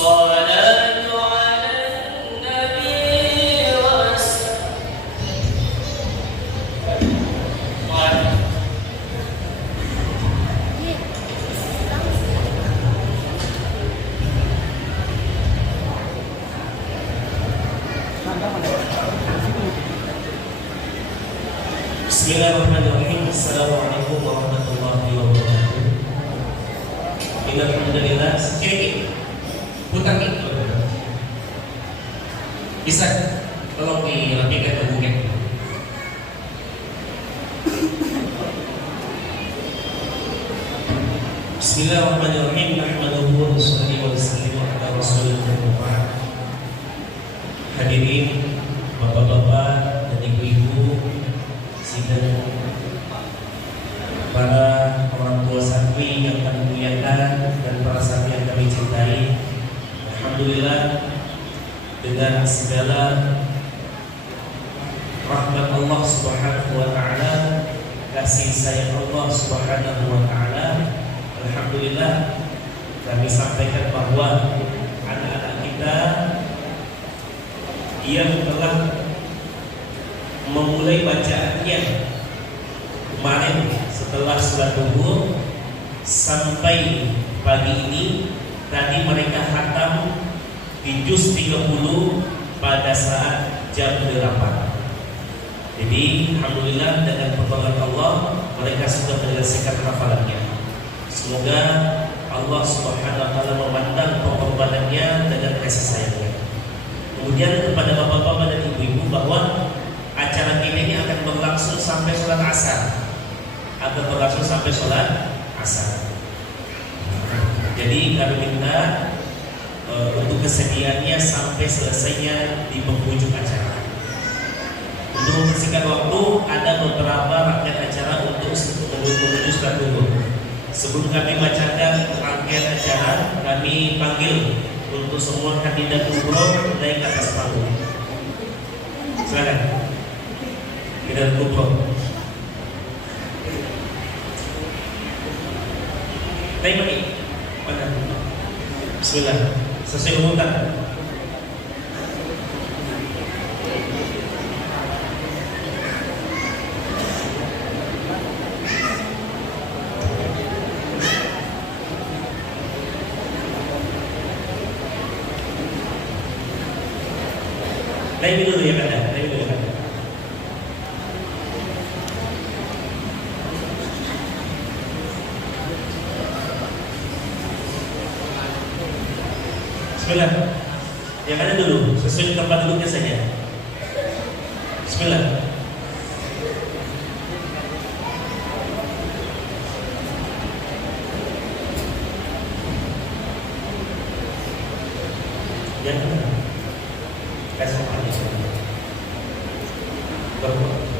الصلاة على النبي Bismillahirrahmanirrahim. Assalamualaikum warahmatullahi wabarakatuh. Alhamdulillah. Sekali putar itu. Bisa tolong dirapikan ke bukit. Bismillahirrahmanirrahim. Nahmaduhu wa nusalli wa nusallimu ala rasulillah wa ba'd. Hadirin bapak-bapak dan ibu-ibu, sidang para orang tua santri yang kami muliakan dan para santri yang kami cintai. Alhamdulillah, dengan segala rahmat Allah Subhanahu wa taala, kasih sayang Allah Subhanahu wa taala, alhamdulillah kami sampaikan bahwa anak-anak kita yang telah memulai bacaannya kemarin setelah sholat zuhur sampai pagi ini, tadi mereka khatam di juz 30 pada saat jam 8. Jadi alhamdulillah dengan pertolongan Allah mereka sudah menyelesaikan hafalannya. Semoga Allah Subhanahu wa taala memandang pengorbanannya dengan kasih sayangnya. Kemudian kepada bapak-bapak dan ibu-ibu bahwa acara kita ini akan berlangsung sampai sholat asar. Jadi kami minta untuk kesediaannya sampai selesainya di penghujung acara. Untuk membersihkan waktu, ada beberapa rangkaian acara untuk menuju sholat zuhur. Sebelum kami bacakan rangkaian acara, kami panggil untuk semua kandidat umroh naik ke atas panggung. Silakan. Kandidat umroh. Naik lagi. Mana? Bismillah. Sesuai urutan. Naik dulu ya Kanda. Bismillah. Yang ada dulu, sesuai tempat duduknya saja. Bismillah. Yang mana? Kasih aja. Berbuat.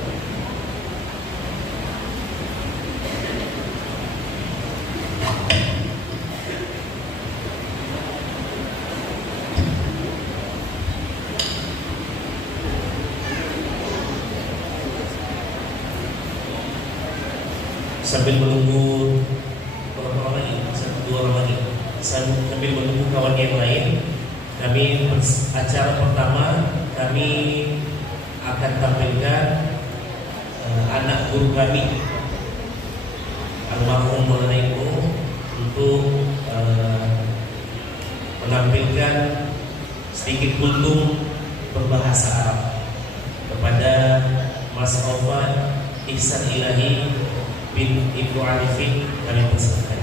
Sambil menunggu berapa orang lagi, dua orang lagi, sambil menunggu kawan yang lain, kami acara pertama kami akan tampilkan anak guru kami almarhum Maulana Ibu untuk menampilkan sedikit kultum berbahasa Arab kepada Mas Ofan Ihsan Ilahi bin Ibnu Arifin. Kami persilakan.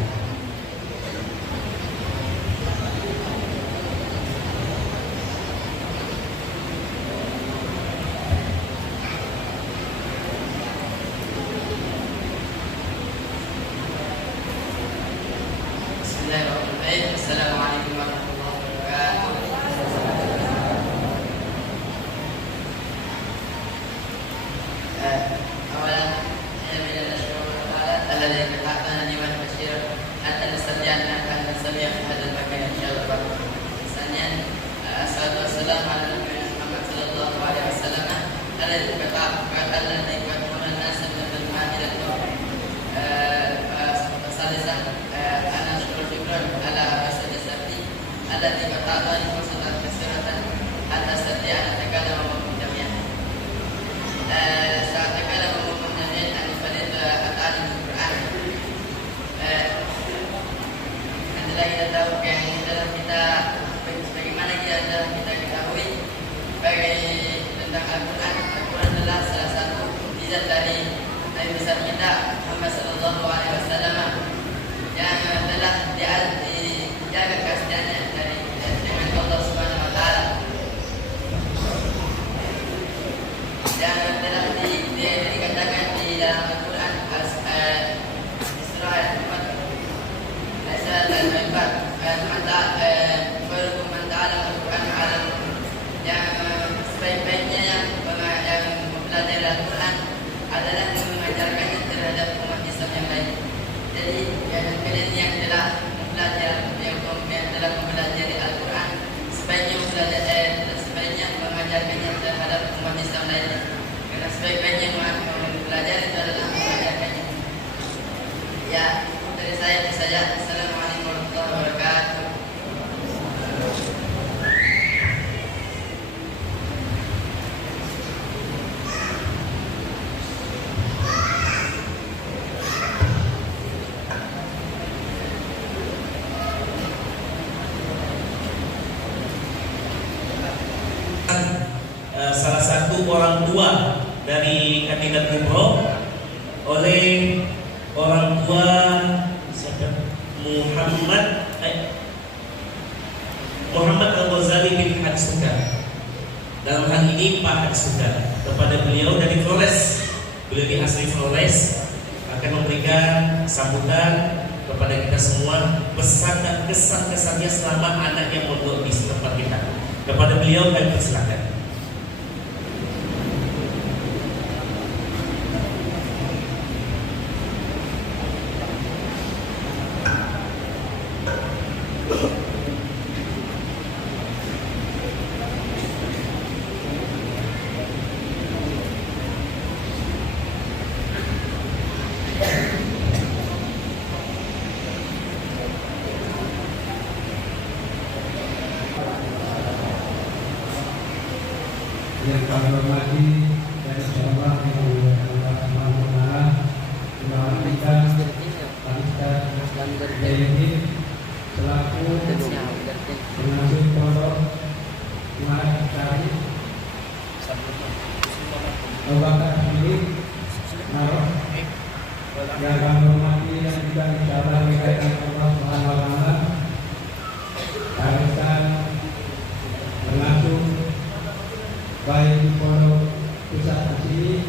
Bismillahirrahmanirrahim. Assalamualaikum warahmatullahi wabarakatuh. أولا أنا من الله سبحانه وتعالى الذي خلقنا لمن بشيرا أعطاني فرصة كثيرة حتى أستطيع أن أتكلم معكم جميعا. سأتكلم معكم جميعا عن فضيلة تعلم القرآن. Adalah kita tahu yang dalam kita bagaimana kita ketahui tentang Al-Quran. Al-Quran adalah salah satu mukjizat dari Nabi besar kita Muhammad Sallallahu Alaihi Wasallam yang telah dijaga keasliannya dengan Allah Subhanahu Wa Taala, yang telah dikatakan di dalam Al-Quran surah Al-Fatihah yang sebaik-baiknya yang mempelajari Al-Quran adalah mengajarkannya terhadap umat Islam yang lain. Jadi kalian yang telah mempelajari Al-Quran sebaiknya mengajarkannya terhadap umat Islam lainnya, karena sebaik-baiknya mempelajari itu adalah mengajarkannya. Ya, dari saya itu saja. Assalamualaikum warahmatullahi wabarakatuh. Salah satu orang tua dari kandidat umroh oleh orang tua Muhammad Al-Ghazali bin Hadsuka. Dalam hal ini Pak Hadsuka, kepada beliau dari Flores, beliau di asli Flores, akan memberikan sambutan kepada kita semua, pesan dan kesan-kesannya selama anaknya mondok di tempat kita. Kepada beliau kami persilakan. Yang kami hormati dan insyaallah yang Allah Subhanahu wa taala melalui kita Jadi selaku pengasuh pondok Muhammad Syarif Abu Bakar Siddiq Naroh yang kami hormati dan juga insyaallah berkaitan Allah Subhanahu wa taala Arisan pengasuh baik di pondok pusat sini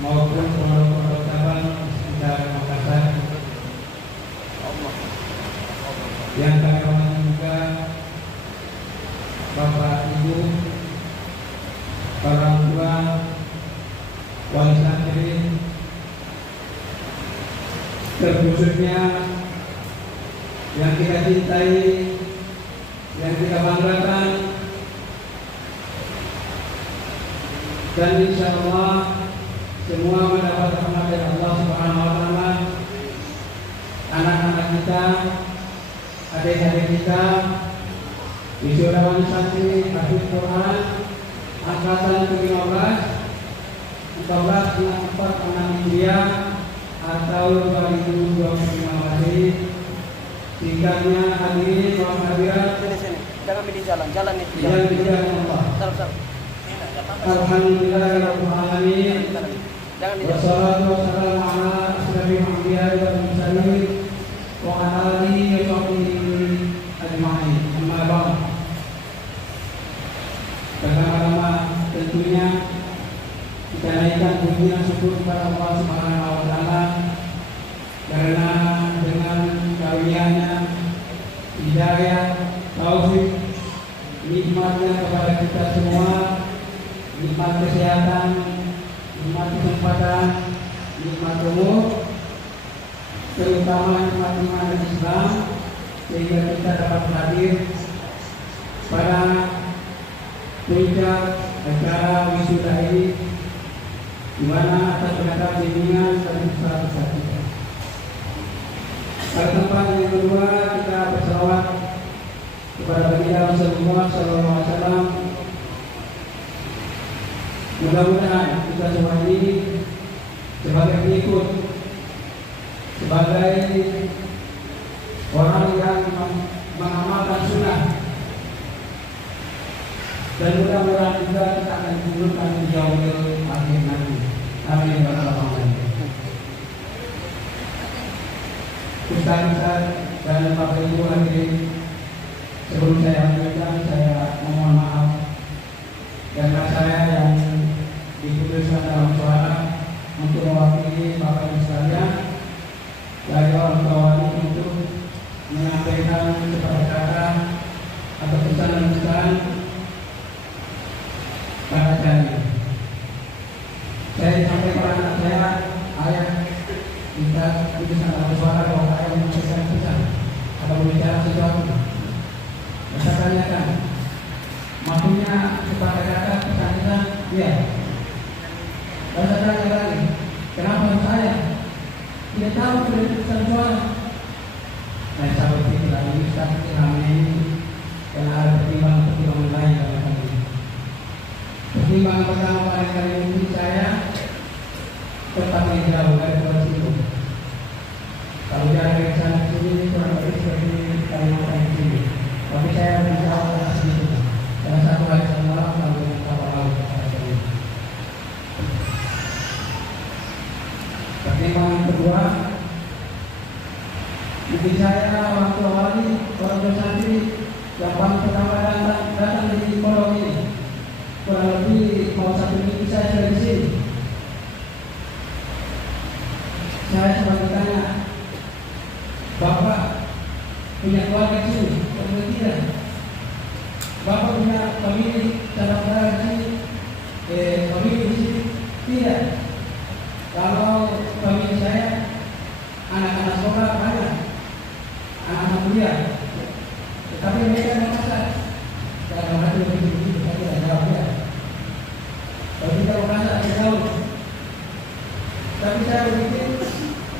maupun pondok-pondok cabang di sekitar Makassar. Yang kami hormati juga Bapak Ibu, orang tua, wali santri, terkhususnya yang kita cintai, yang kita banggakan. Dan insya Allah semua mendapat rahmat dari Allah Subhanahu wa taala. Anak-anak kita, adik-adik kita, wisudawan santri Hafiz Quran angkatan ke-15 1464 Hijriah atau 2025 singkatnya hadirin wa hadirat. Jangan di jalan itu. Yang dijaga Allah. Alhamdulillahirabbil alamin. Wassalatu wassalamu ala asyrafil anbiya'i wal mursalin wa ala alihi wa sahbihi ajma'in. Amma ba'd. Pertama-tama tentunya kita naikkan puji dan syukur kepada Allah Subhanahu wa taala karena dengan karunia-Nya hidayah, taufik, nikmatnya kepada kita semua, nikmat kesehatan, nikmat kesempatan, nikmat umur, terutama nikmat iman dan Islam, sehingga kita dapat hadir pada puncak acara wisuda ini, di mana atas mendapat bimbingan dari besar-besar kita. Pada tempat yang kedua kita berselawat kepada baginda Rasulullah Sallallahu Alaihi Wasallam. Mudah-mudahan kita semua ini sebagai pengikut, sebagai orang yang mengamalkan sunnah, dan mudah-mudahan juga kita akan dikumpulkan di yaumil akhir nanti. Amin ya rabbal alamin. Ustaz dan Bapak Ibu hadirin, sebelum saya lanjutkan, saya mohon maaf karena saya yang diputuskan dalam suara untuk mewakili Bapak Ibu sekalian dari orang tua untuk menyampaikan kepada kata atau pesan-pesan pada saya. Saya disampaikan anak saya, ayah kita putuskan dalam suara bahwa ayah menyampaikan pesan atau berbicara sesuatu. Saya tanyakan, maksudnya kepada kata pesan-pesan, ya. Dan saya tanya lagi, kenapa saya tidak tahu keputusan suara? Saya sahabat ini lagi Ustaz Ilhamnya ini karena ada pertimbangan lain dalam hal ini. Pertimbangan pertama paling kali ini saya tetap jauh dari Pulau Situ. Kalau jarak ke sana ke sini kurang lebih seperti Kalimantan ke sini. Tapi saya bisa ke situ. Karena satu hari semalam kalau dengan kapal laut pada sini. Pertimbangan kedua, mungkin saya orang tua wali, orang tua santri yang paling pertama datang di kolom ini. Kurang lebih mau 1 minggu saya sudah di sini. Saya sempat bertanya, Bapak punya keluarga di sini? Atau tidak? Bapak punya famili, saudara di sini? Famili di sini? Tidak. Kalau famili saya, anak-anak sekolah banyak, anak-anak kuliah. Tetapi mereka merasa saya merasa begitu, saya tidak jawab ya. Kalau kita merasa tidak jauh, tapi saya berpikir,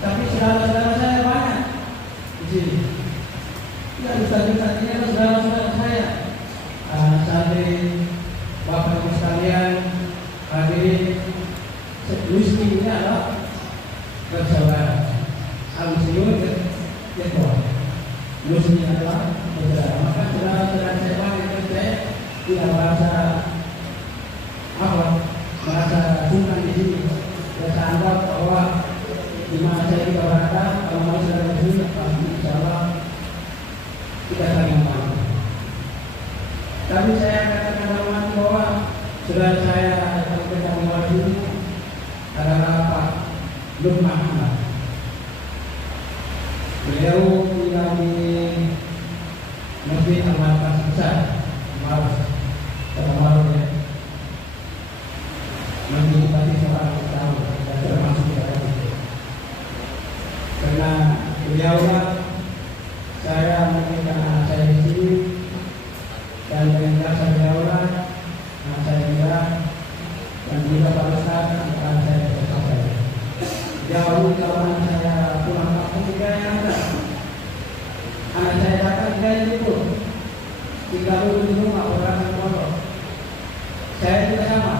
tapi saudara-saudara saya banyak di sini. Ya, ustaz-ustaz ini adalah saudara-saudara saya. Santri, Bapak Ibu sekalian, hadirin, Muslim ini adalah bersaudara. Al-Muslimun ketua. Muslim adalah bersaudara. Maka saudara-saudara saya banyak yang saya tidak merasa merasa sungkan di sini. Saya anggap bahwa di mana saya juga berada, kalau mau saudara di sini, pasti insya Allah kita saling membantu. Tapi saya katakan dalam hati bahwa saudara saya yang kita membantu ini adalah Pak Lukman Ahmad. Beliau tinggal di Masjid Al-Fatah Besar, Maros, ya. Masih pasti seorang tahu dan termasuk kita itu. Karena beliaulah saya menginginkan anak saya di sini, dan dengan jasa beliaulah anak saya juga dan juga pada saat anak saya tercapai. Jauh kalau anak saya pulang kampung juga yang ada. Anak saya datang juga itu, tinggal dulu di rumah orang motor. Saya juga sama.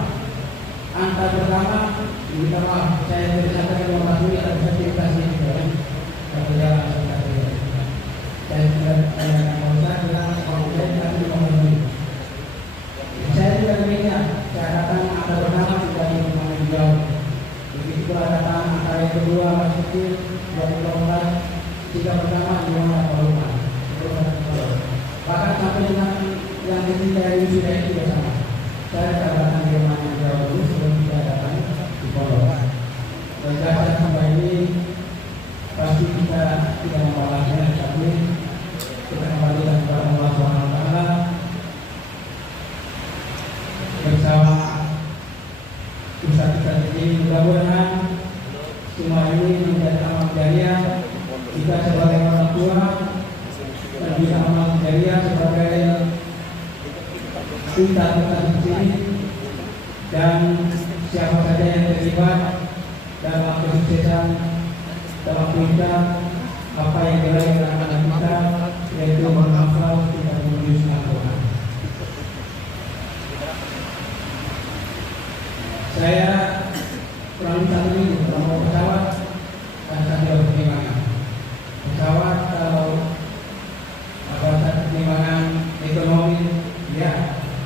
Antar pertama, minta maaf, saya berdasarkan nomor satu ada sertifikasi ini, kan? Kalau jalan saya sudah tanyakan kalau saya bilang kalau saya kasih nomor ini. Saya juga demikian, saya datang antar pertama tidak di rumah yang jauh. Begitu pula datang antar yang kedua masih kecil, 20 tiga pertama di rumah rumah. Bahkan sampai dengan yang ketiga yang sudah itu juga sama. Saya datang di rumah yang jauh dulu sebelum kita datang di pondok. Dan jasa sampai ini pasti kita tidak membalasnya, tapi kita kembalikan kepada Allah SWT bersama Ustaz ini. Mudah-mudahan semua ini menjadi amal jariah kita sebagai orang tua dan juga amal jariah sebagai kita di sini, dan siapa saja yang terlibat dalam kesuksesan dalam kita apa yang dilakukan anak kita, yaitu bermanfaat kita menuju Al-Quran. Saya kurang lebih 1 minggu kalau mau pesawat dan sambil pertimbangan. Pesawat kalau ada pertimbangan ekonomi, ya,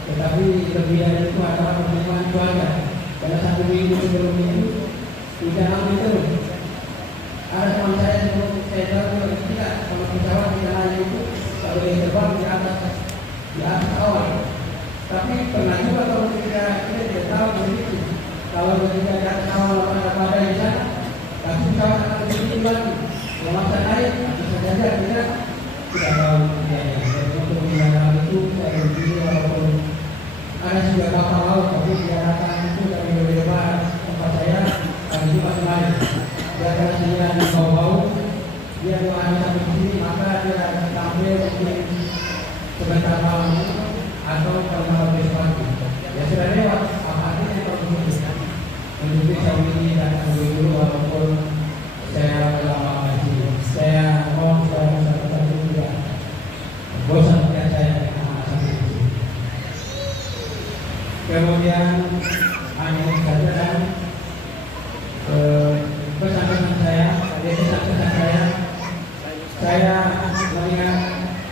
tetapi lebih dari itu adalah pertimbangan keluarga. Karena 1 minggu sebelum itu tidak ambil terus. Ada teman saya sebelum saya tahu tidak kalau pesawat di sana itu kalau dia terbang di atas awal. Tapi pernah juga kalau kita tidak tahu begitu. Kalau ketika di atas awal ada badai di sana, tapi pesawat akan berhenti lagi. Kalau masa naik bisa saja tidak tahu. Jadi untuk mengenal itu saya berpikir walaupun ada juga kapal laut, tapi diarahkan itu dari lebar tempat saya kami juga kemarin. Dia akan sendirian di bau-bau, dia hanya sampai di sini, maka dia akan tampil mungkin sebentar malam atau kalau besok pagi. Ya sudah lewat, apa artinya kalau begitu? Untuk saya ini dan dulu walaupun saya lama masih saya mohon supaya masyarakat itu tidak bosan dengan saya sampai di sini. Kemudian hanya ini saja dan pesan-pesan saya melihat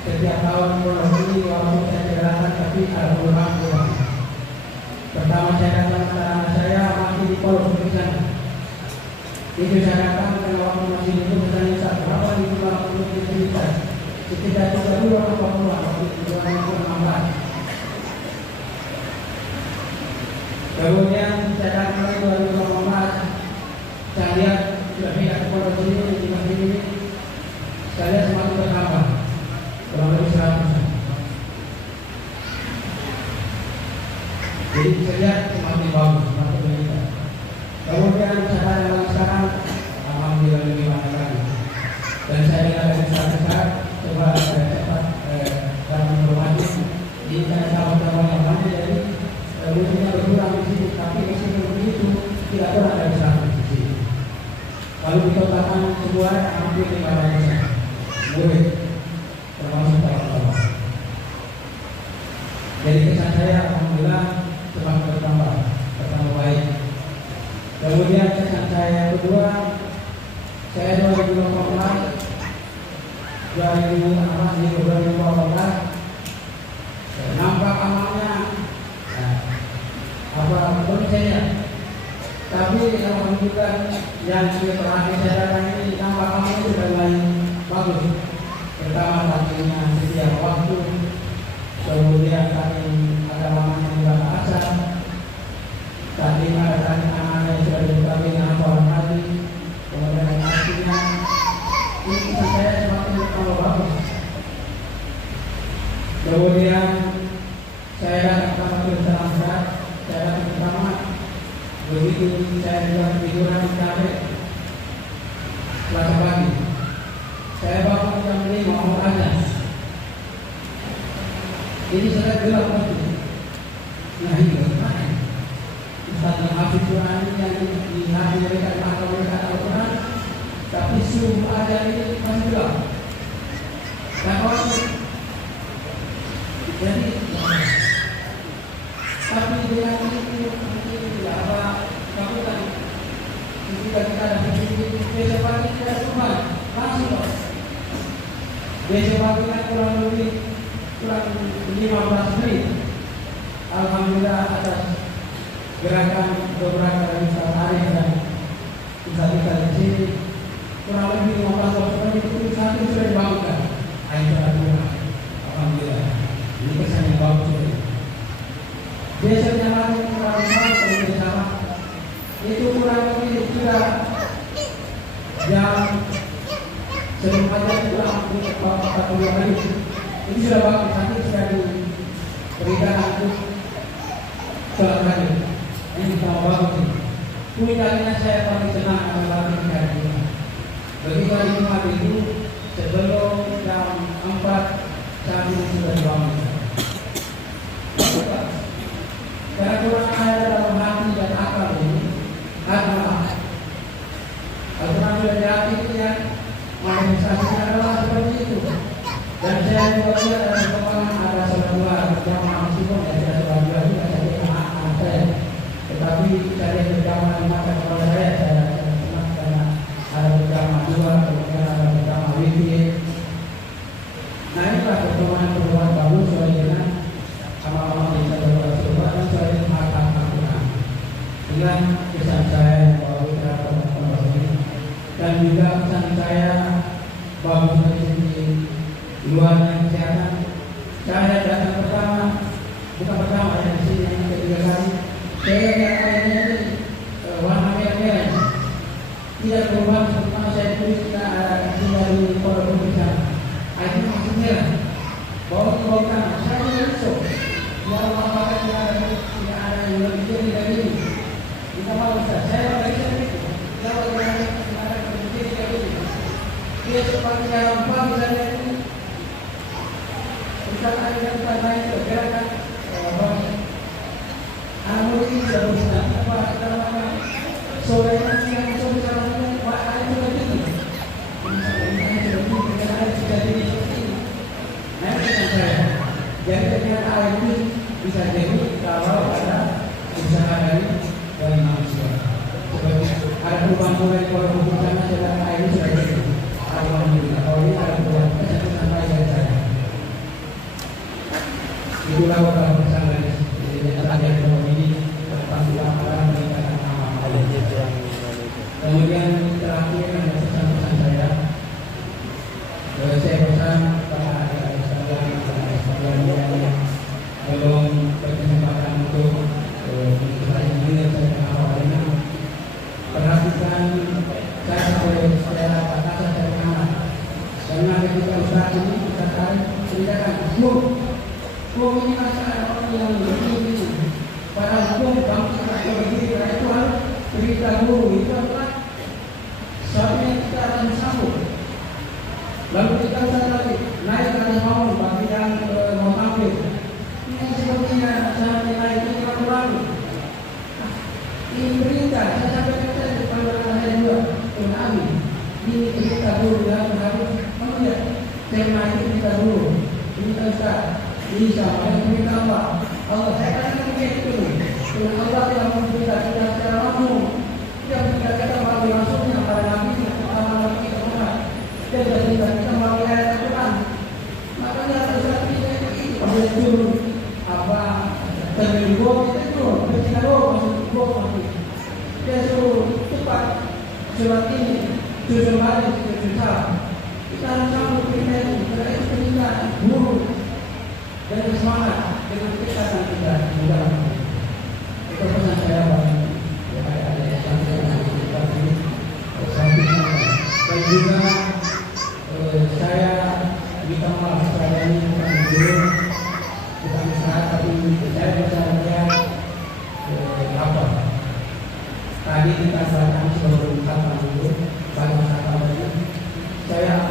setiap tahun ini walaupun saya tidak datang tapi ada perubahan. Pertama saya datang ke anak saya masih di pondok di sana. Itu saya datang dan waktu masih itu bertanya berapa di rumah untuk cerita. Sekitar 32 orang Papua waktu itu 2016. Kemudian saya datang lagi 2018. Saya lihat sudah pindah ke pondok sini di masjid ini. Saya lihat semakin bertambah, kurang lebih 100. Jadi saya lihat semakin bagus, semakin meningkat. Kemudian saya yang sekarang, alhamdulillah lebih banyak lagi. Dan saya dengar dari besar, coba saya cepat dalam informasi. Ini saya tahu-tahu yang mana, jadi lucunya berkurang di sini, tapi meskipun begitu tidak kurang dari 100 di sini. Lalu ditotalkan semua hampir 500 murid, termasuk orang-orang. Jadi kesan saya alhamdulillah semakin bertambah baik. Kemudian kesan saya yang kedua, saya 2018 nampak amalnya betul saya. Tapi alhamdulillah yang terakhir saya datang ini nampak amalnya sudah mulai bagus. Pertama tadinya setiap waktu, kemudian tadi ada lamanya juga asal, tadi ada anak-anak sudah dibuka dengan orang tadi, kemudian artinya ini saya semakin bertambah bagus. Kemudian saya datang ke dalam berat, saya datang pertama, begitu saya juga tiduran di kafe, Selasa pagi. Saya bangun jam 5 mau azan. Ini sudah gelap lagi. Nah ini bagaimana? Ustaz yang hafid Quran yang di hati mereka atau mereka Al-Quran, tapi suruh azan ini masih gelap. Dan orang jadi tapi dia ini apa? Kamu kan jika kita ada begini, besok pagi kita semua masih kok. Besok pagi kan kurang 15 menit. Alhamdulillah atas gerakan beberapa dari Ustaz Arif dan Ustaz kita di sini kurang lebih 15 menit itu satu sudah dibangunkan. Alhamdulillah. Ini kesan yang bagus sekali. Biasanya lagi kurang lebih sama itu kurang lebih juga jam sebelum aja pulang 42 menit. Ini sudah bagus, nanti sudah diberikan untuk sholat tadi. Ini sama bagus ini. Kuliahnya saya paling senang adalah ketika di rumah. Begitu di rumah itu sebelum jam 4 saat ini sudah dibangun. Karena kurang ada dalam hati dan akal ini, adalah Al-Quran sudah diakui yang manifestasinya adalah seperti itu. Dan saya juga lihat ada perkembangan ada berjamaah meskipun saya tidak sholat juga saya tidak anak saya, tetapi saya berjamaah di mata kepala saya senang karena ada berjamaah dua, kemudian ada berjamaah witir. Nah inilah pertemuan bagus sesuai dengan amal-amal yang kita coba dan sesuai dengan hak-hak Al-Quran. Inilah pesan saya bahwa kita pertemuan ini dan juga pesan saya bagus dari luarnya kesehatan. Saya datang bukan pertama ya, di sini yang ketiga kali. Saya lihat airnya ini warna merah-merah, tidak berubah seperti saya tulis dari pondok pemeriksaan. Airnya masih merah, bau kanan. Saya tidak risau. Ya Allah, apakah tidak ada yang lebih tinggi dari ini? Kita mau Ustaz, saya tidak bisa itu. Ya Allah, tidak ada yang lebih tinggi dari ini. Dia seperti dalam pagi misalnya ini. Misalkan ada yang kita naik ke gerakan anak murid ini sudah berusaha apa sore nanti yang musuh misalnya ada itu lagi misalnya dengan air sudah jadi seperti ini. Nah ini dengan saya jadi dengan air itu bisa jadi kalau ada usaha dari manusia seperti ada perubahan di pola hukum sana sedang air itu sudah jadi alhamdulillah. Kalau ini ada perubahan saya sampai dari saya. Itulah wakil pesan dari yang ini tentang amalan meningkatkan amal. Kemudian terakhir ada pesan-pesan saya. Saya pesan kepada sekalian yang belum berkesempatan untuk mengikuti ini saya awal ini. Perhatikan saya boleh secara batasan dari anak. Karena ketika Ustaz ini kita tahu ceritakan hukum ini masalah orang yang begini. Para hukum bangkit atau begini, karena itu harus berita dulu. Itu adalah sesuatu yang kita akan sambut. Lalu kita usah lagi naik ke atas bangun bagi yang mau tampil. Ini sepertinya saya naik itu terlalu lalu. Ini berita, saya sampaikan saya di depan saya juga. Ini berita dulu yang harus melihat. Tema itu berita dulu. Ini kita bisa meminta Allah saya akan begitu. Tuhan Allah telah memberikan kita secara langsung. Dia memberikan kita melalui langsungnya pada Nabi Muhammad SAW. Dia sudah memberikan kita melalui ayat Al-Quran. Makanya harus kita itu pada dulu apa terjadi kita itu ketika masuk dia suruh cepat surat ini tujuh hari kita harus sambut kita itu karena itu kita guru dan semangat dengan kita dan kita juga itu pesan saya bagi ada dan juga saya ditambah saya ini bukan guru bukan saat tapi saya misalnya apa tadi kita bahkan sebelum kata dulu banyak kata lagi saya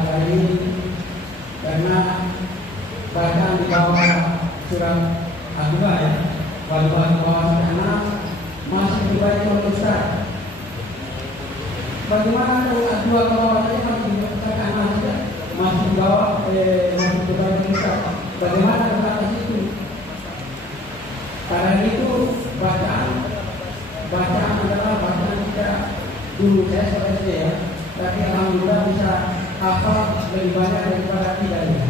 agak ini karena bahkan di bawah surat Al-Quran ya, bawah sana masih dibaca oleh Ustaz. Bagaimana kalau dua bawah saja masih dibaca masih di bawah masih dibaca Ustaz. Bagaimana dengan atas itu? Karena itu bacaan adalah bacaan kita dulu saya selesai ya, tapi alhamdulillah bisa hafal lebih banyak daripada tidak ya.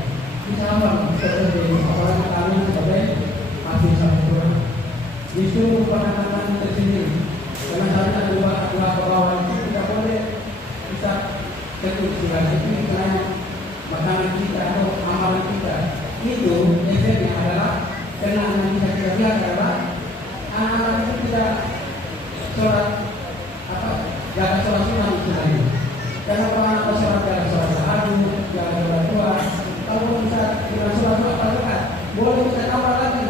Sama seperti orang kami sebagai hafiz Al-Quran. Justru penanganan tersendiri. Karena saya dua bawah itu tidak boleh bisa ketut dengan itu karena makanan kita atau amalan kita itu efeknya adalah karena yang bisa kita lihat adalah anak-anak itu tidak sholat jaga sholat sunnah misalnya. Karena orang sholat jaga sholat tahajud, jaga sholat tua. Kalau bisa dengan sholat apa dekat, boleh kita tambah lagi.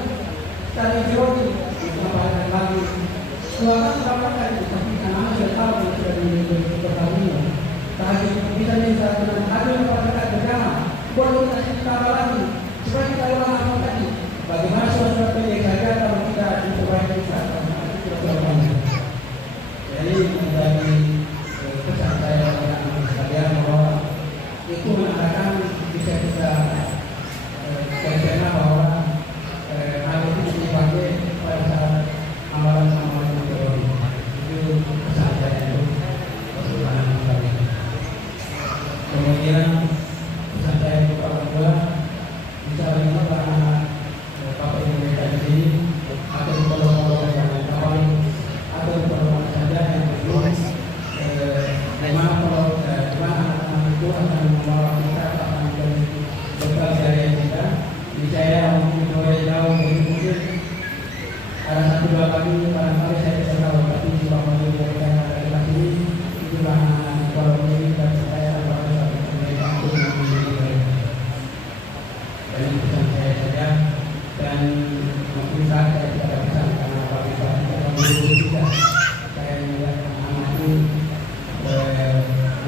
Tadi jawab tambahkan lagi. Suara tambahkan, tapi anak-anak sudah tahu sudah diketahui. Tadi bisa dengan tahajud apa dekat berjamaah, boleh kita tambah lagi. Supaya kita ulang apa tadi. Bagaimana sholat pendek saja kalau kita diperbaiki kita jadi menjadi pesan saya kepada sekalian bahwa itu menandakan bisa kita saya mungkin boleh tahu mungkin ada satu dua kali barangkali saya bisa tahu, tapi jika mau diberikan ada di sini itulah kalau ini dan saya akan satu dan pesan saya saja, dan mungkin saat saya tidak ada pesan karena apabila kita berburu juga saya melihat anak itu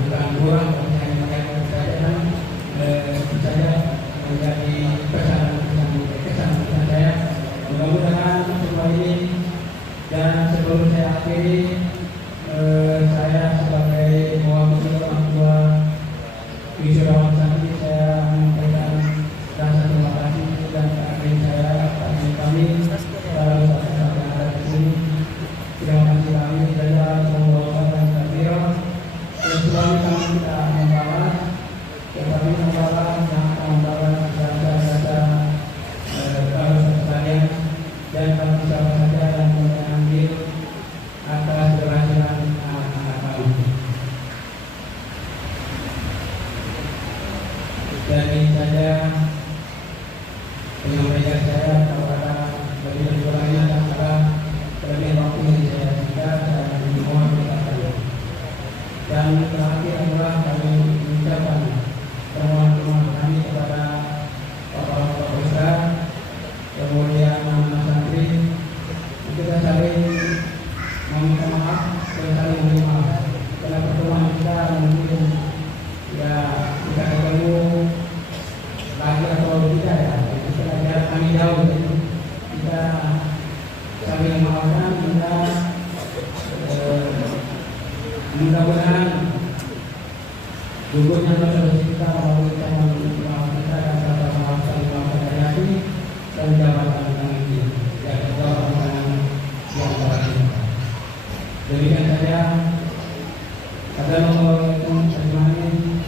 bukan kurang, tapi saya melihat saja kan saja menjadi kesan saya. Mudah-mudahan semua ini, dan sebelum saya akhiri, saya sebagai mewakili orang tua wisudawan santri saya menyampaikan rasa terima kasih dan keakhir saya kami selalu ada di sini. Terima kasih kami saja membawakan takbir dan selalu kami tidak membalas, tetapi membalas yang akan membalas rasa-rasa kalau sekalian, dan kami sama saja dan mengambil atas keberhasilan anak-anak kami. Dan ini saja penyampaian saya kepada lebih kurangnya antara lebih waktu yang saya singkat dan mohon berkata. Dan terakhir adalah kami mengucapkan permohonan kami kepada Bapak-Bapak Ustaz, kemudian anak santri, kita saling meminta maaf dan saling menerima maaf. Karena pertemuan kita mungkin ya kita ketemu lagi atau tidak ya, kita jarak kami jauh, jadi kita saling memaafkan. Kita mudah-mudahan gugurnya dosa-dosa kita melalui kita memaafkan kita dan kita memaafkan dari hati dan jabatan ini yang jabatan yang terakhir. Demikian saja. Assalamualaikum warahmatullahi wabarakatuh.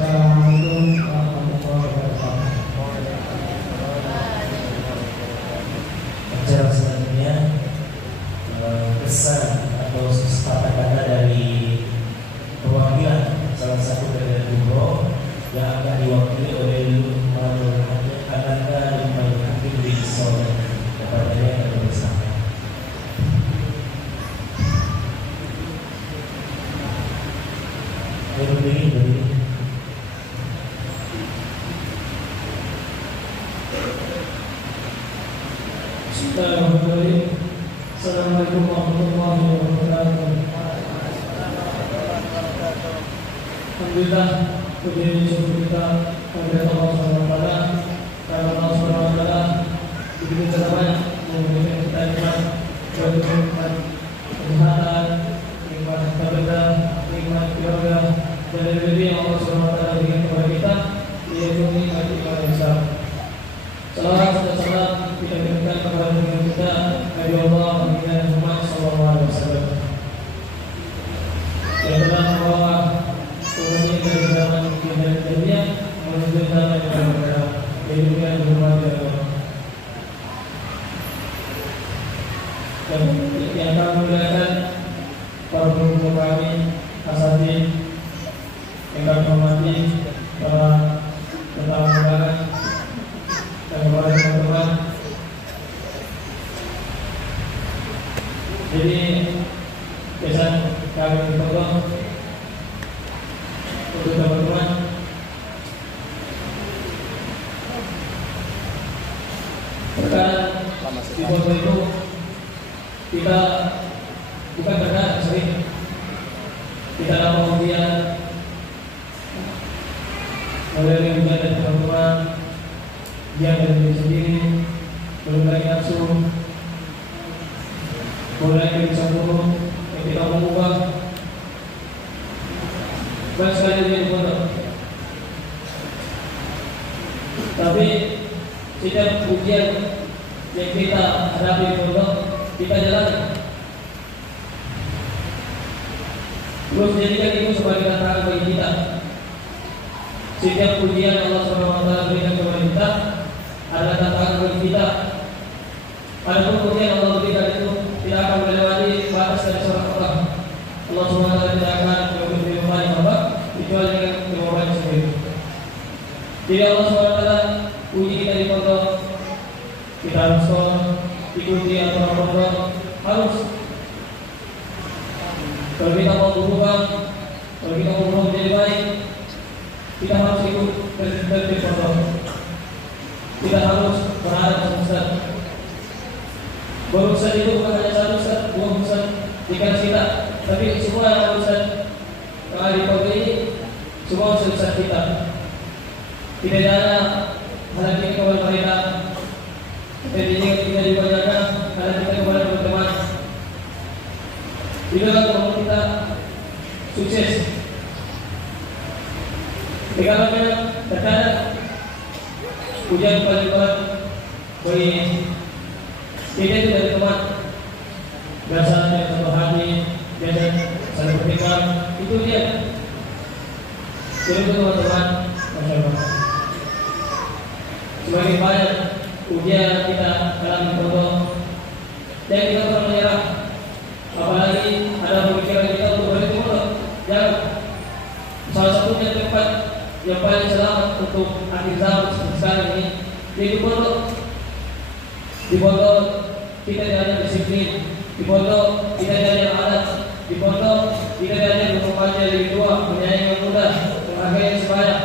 Assalamualaikum warahmatullahi wabarakatuh. Acara selanjutnya pesan atau sepatah kata dari perwakilan salah satu dari Gubro yang akan diwakili oleh Lukmanul Ananda Lukmanul Hakim bin Soleh. Kepadanya kami bersama. Berdiri. Bismillahirrahmanirrahim. Assalamualaikum warahmatullahi wabarakatuh. Alhamdulillah, puji syukur kita kepada Allah Subhanahu wa taala. Karena Allah Subhanahu wa taala begitu banyak memberikan kita nikmat, nikmat kesehatan, nikmat keluarga, nikmat keluarga, dan lebih yang Allah Subhanahu wa taala berikan kepada kita, yaitu nikmat iman Islam. Salawat dan salam kita berikan kepada Nabi kita, Nabi Allah Muhammad sallallahu alaihi wasallam, yang telah membawa turunnya dari zaman dunia menuju zaman yang berbeda, kehidupan berbagai agama. Dan yang kami muliakan para pendukung kami, asatidz, yang kami hormati para tetamu undangan dan kepada teman-teman. Jadi pesan kami dipotong untuk teman-teman. Perkara di foto itu kita bukan karena sering kita dalam ujian mulai ujian dari teman-teman, dia dari diri sendiri, belum lagi nafsu, mulai dari cemburu yang kita mengubah. Banyak sekali dia foto. Tapi setiap ujian yang kita hadapi di foto, kita jalani. Terus jadikan itu sebagai tantangan bagi kita. Setiap ujian Allah SWT berikan kepada kita adalah tantangan bagi kita. Adapun ujian Allah berikan itu tidak akan melewati batas dari seorang orang. Allah SWT tidak akan memberi hamba kecuali dengan kemampuan sendiri. Jadi Allah SWT uji kita di pondok, kita harus ikuti aturan pondok, harus. Kalau kita mau berubah, kalau kita mau berubah menjadi baik, kita harus ikut tertib pondok. Kita harus berharap sama Ustaz. Berusaha itu bukan hanya satu Ustaz, dua Ustaz di kelas kita, tapi semua yang Ustaz yang ada di pondok ini semua Ustaz kita. Tidak ada hal ini kepada mereka. Kita juga jaga hal kita kepada teman-teman. Itulah kalau kita sukses. Kalau terkadang ujian paling berat bagi kita itu dari teman. Biasanya satu hari, biasa saling berpikiran, itu dia. Jadi itu teman-teman, masya Allah. Semakin banyak ujian kita alami pondok, dan kita pernah menyerah. Apalagi ada pemikiran kita untuk balik ke pondok. Jangan. Salah satunya tempat yang paling selamat untuk akhir zaman seperti sekarang ini yaitu pondok. Di pondok kita diajar disiplin, di pondok kita diajar adat, di pondok kita diajar membaca dari tua, menyayangi yang muda, menghargai yang sebaya.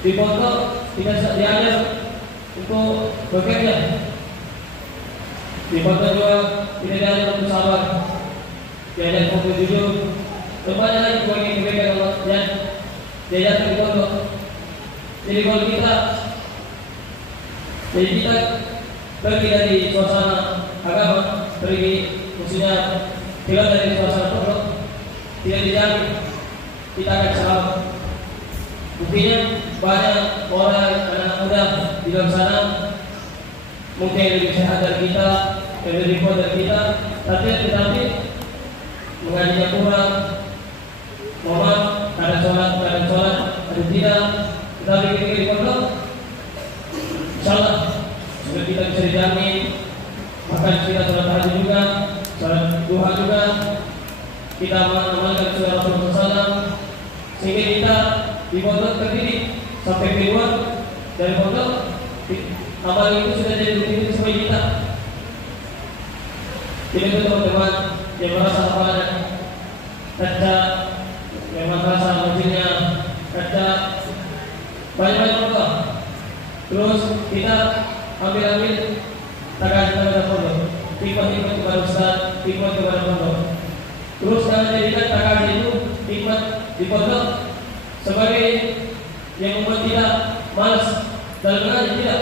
Di pondok kita diajar untuk bekerja. Di pondok juga kita diajar untuk sabar, diajar untuk jujur. Banyak lagi kebaikan Allah yang diajar di pondok. Jadi kalau kita pergi dari suasana agama, pergi maksudnya keluar dari suasana pondok, tidak dijamin kita akan selamat. Buktinya banyak orang anak muda di dalam sana mungkin lebih sehat dari kita, lebih kuat dari kita, tetapi mengajinya kurang, mohon ada sholat, ada tidak, tetapi ketika di pondok, insyaallah sudah kita bisa dijamin. Bahkan kita sholat tahajud juga, sholat duha juga, kita mengamalkan sunnah Rasulullah SAW, sehingga kita di pondok terdiri sampai keluar dari pondok, amal itu sudah jadi rutinitas sebagai kita. Jadi itu teman-teman yang merasa apa kaca, yang merasa majunya kaca, banyak-banyak berdoa. Terus kita ambil takkan kepada pondok, ikut kepada Ustaz, ikut kepada pondok. Terus kita jadikan takkan itu ikut di pondok sebagai yang membuat kita malas dalam mengaji. Tidak,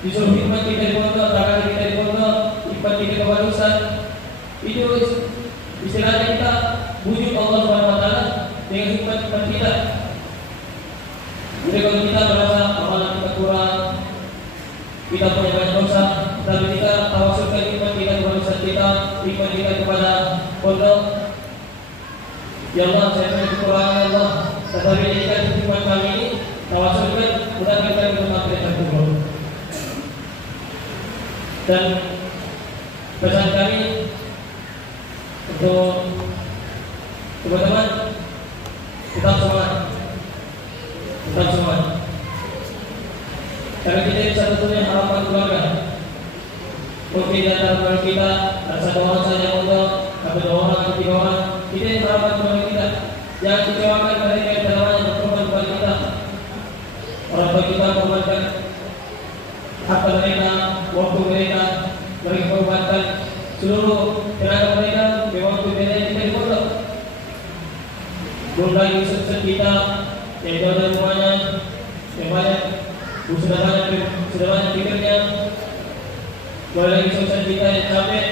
disuruh hikmat kita di pondok, takkan kita di pondok, ikut kita kepada Ustaz. Itu istilahnya kita bujuk Allah SWT dengan hikmat kita. Jadi kalau kita merasa amalan kita kurang, kita punya banyak dosa, tapi kita tawasulkan hikmat kita kepada Ustaz kita, hikmat kita kepada pondok. Ya Allah, saya punya kekurangan Allah, tetapi jika hikmat kami ini tawasulkan, mudah-mudahan kita untuk sampai terkumpul. Dan pesan kami untuk teman-teman, tetap semangat, karena kita ini satu-satunya harapan keluarga. Mungkin di antara keluarga kita ada satu orang saja pondok, atau dua orang, atau tiga orang. Kita ini harapan keluarga kita. Jangan kecewakan mereka yang telah berkorban kepada kita. Orang tua kita korbankan harta mereka, waktu mereka korbankan seluruh tenaga mereka di waktu mereka kita di pondok. Belum lagi usaha kita yang jauh dari rumahnya, yang banyak sudah banyak pikirnya. Boleh lagi usaha kita yang capek,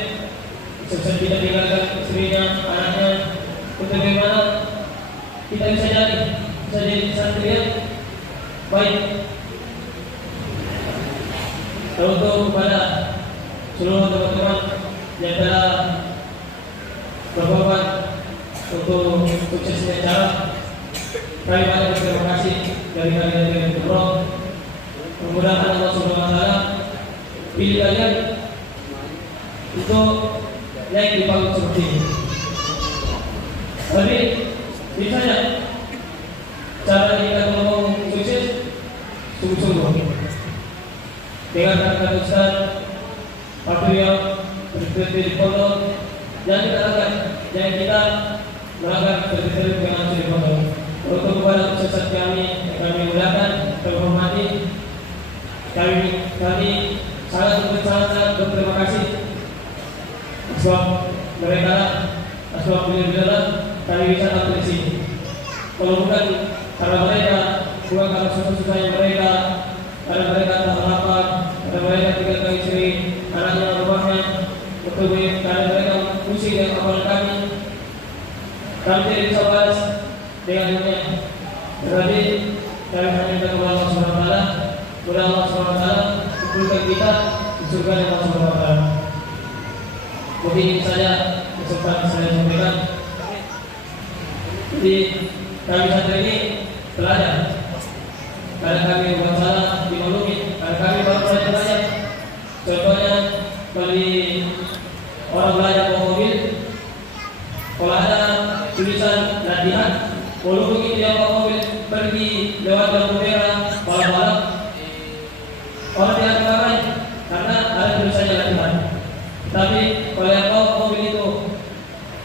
usaha kita tinggalkan istrinya, anaknya. Untuk bagaimana kita bisa jadi santri yang baik. Untuk kepada seluruh teman-teman yang telah berkorban untuk suksesnya acara, kami banyak berterima kasih dari kalian yang berdoa. Mudah-mudahan Allah Subhanahu Wa Taala pilih kalian untuk naik di panggung seperti ini. Tapi misalnya cara kita mau sukses sungguh-sungguh dengan kata Ustaz waktu yang berhenti di pondok. Jangan kita lakukan, jangan kita melakukan terus dengan di pondok. Untuk kepada Ustaz kami mulakan terhormati, kami sangat berterima kasih sebab mereka sebab beliau kami bisa tampil di sini. Kalau bukan karena mereka, bukan karena susah-susahnya mereka, karena mereka tak lapar, karena mereka tinggalkan istri, anaknya, rumahnya, karena mereka pusing dengan amalan kami tidak bisa balas dengan dunia. Berarti kami hanya minta kepada Allah SWT, kepada Allah SWT kumpulkan kita di surga dengan Allah SWT. Mungkin ini saja kesempatan saya sampaikan. Jadi kami santri ini belajar. Karena kami buat salah dimaklumi, karena kami baru belajar. Contohnya bagi orang belajar bawa mobil, kalau ada tulisan latihan, kalau begitu dia bawa mobil pergi lewat lampu merah balap-balap, orang dia akan karena ada tulisannya latihan. Tapi kalau yang bawa mobil itu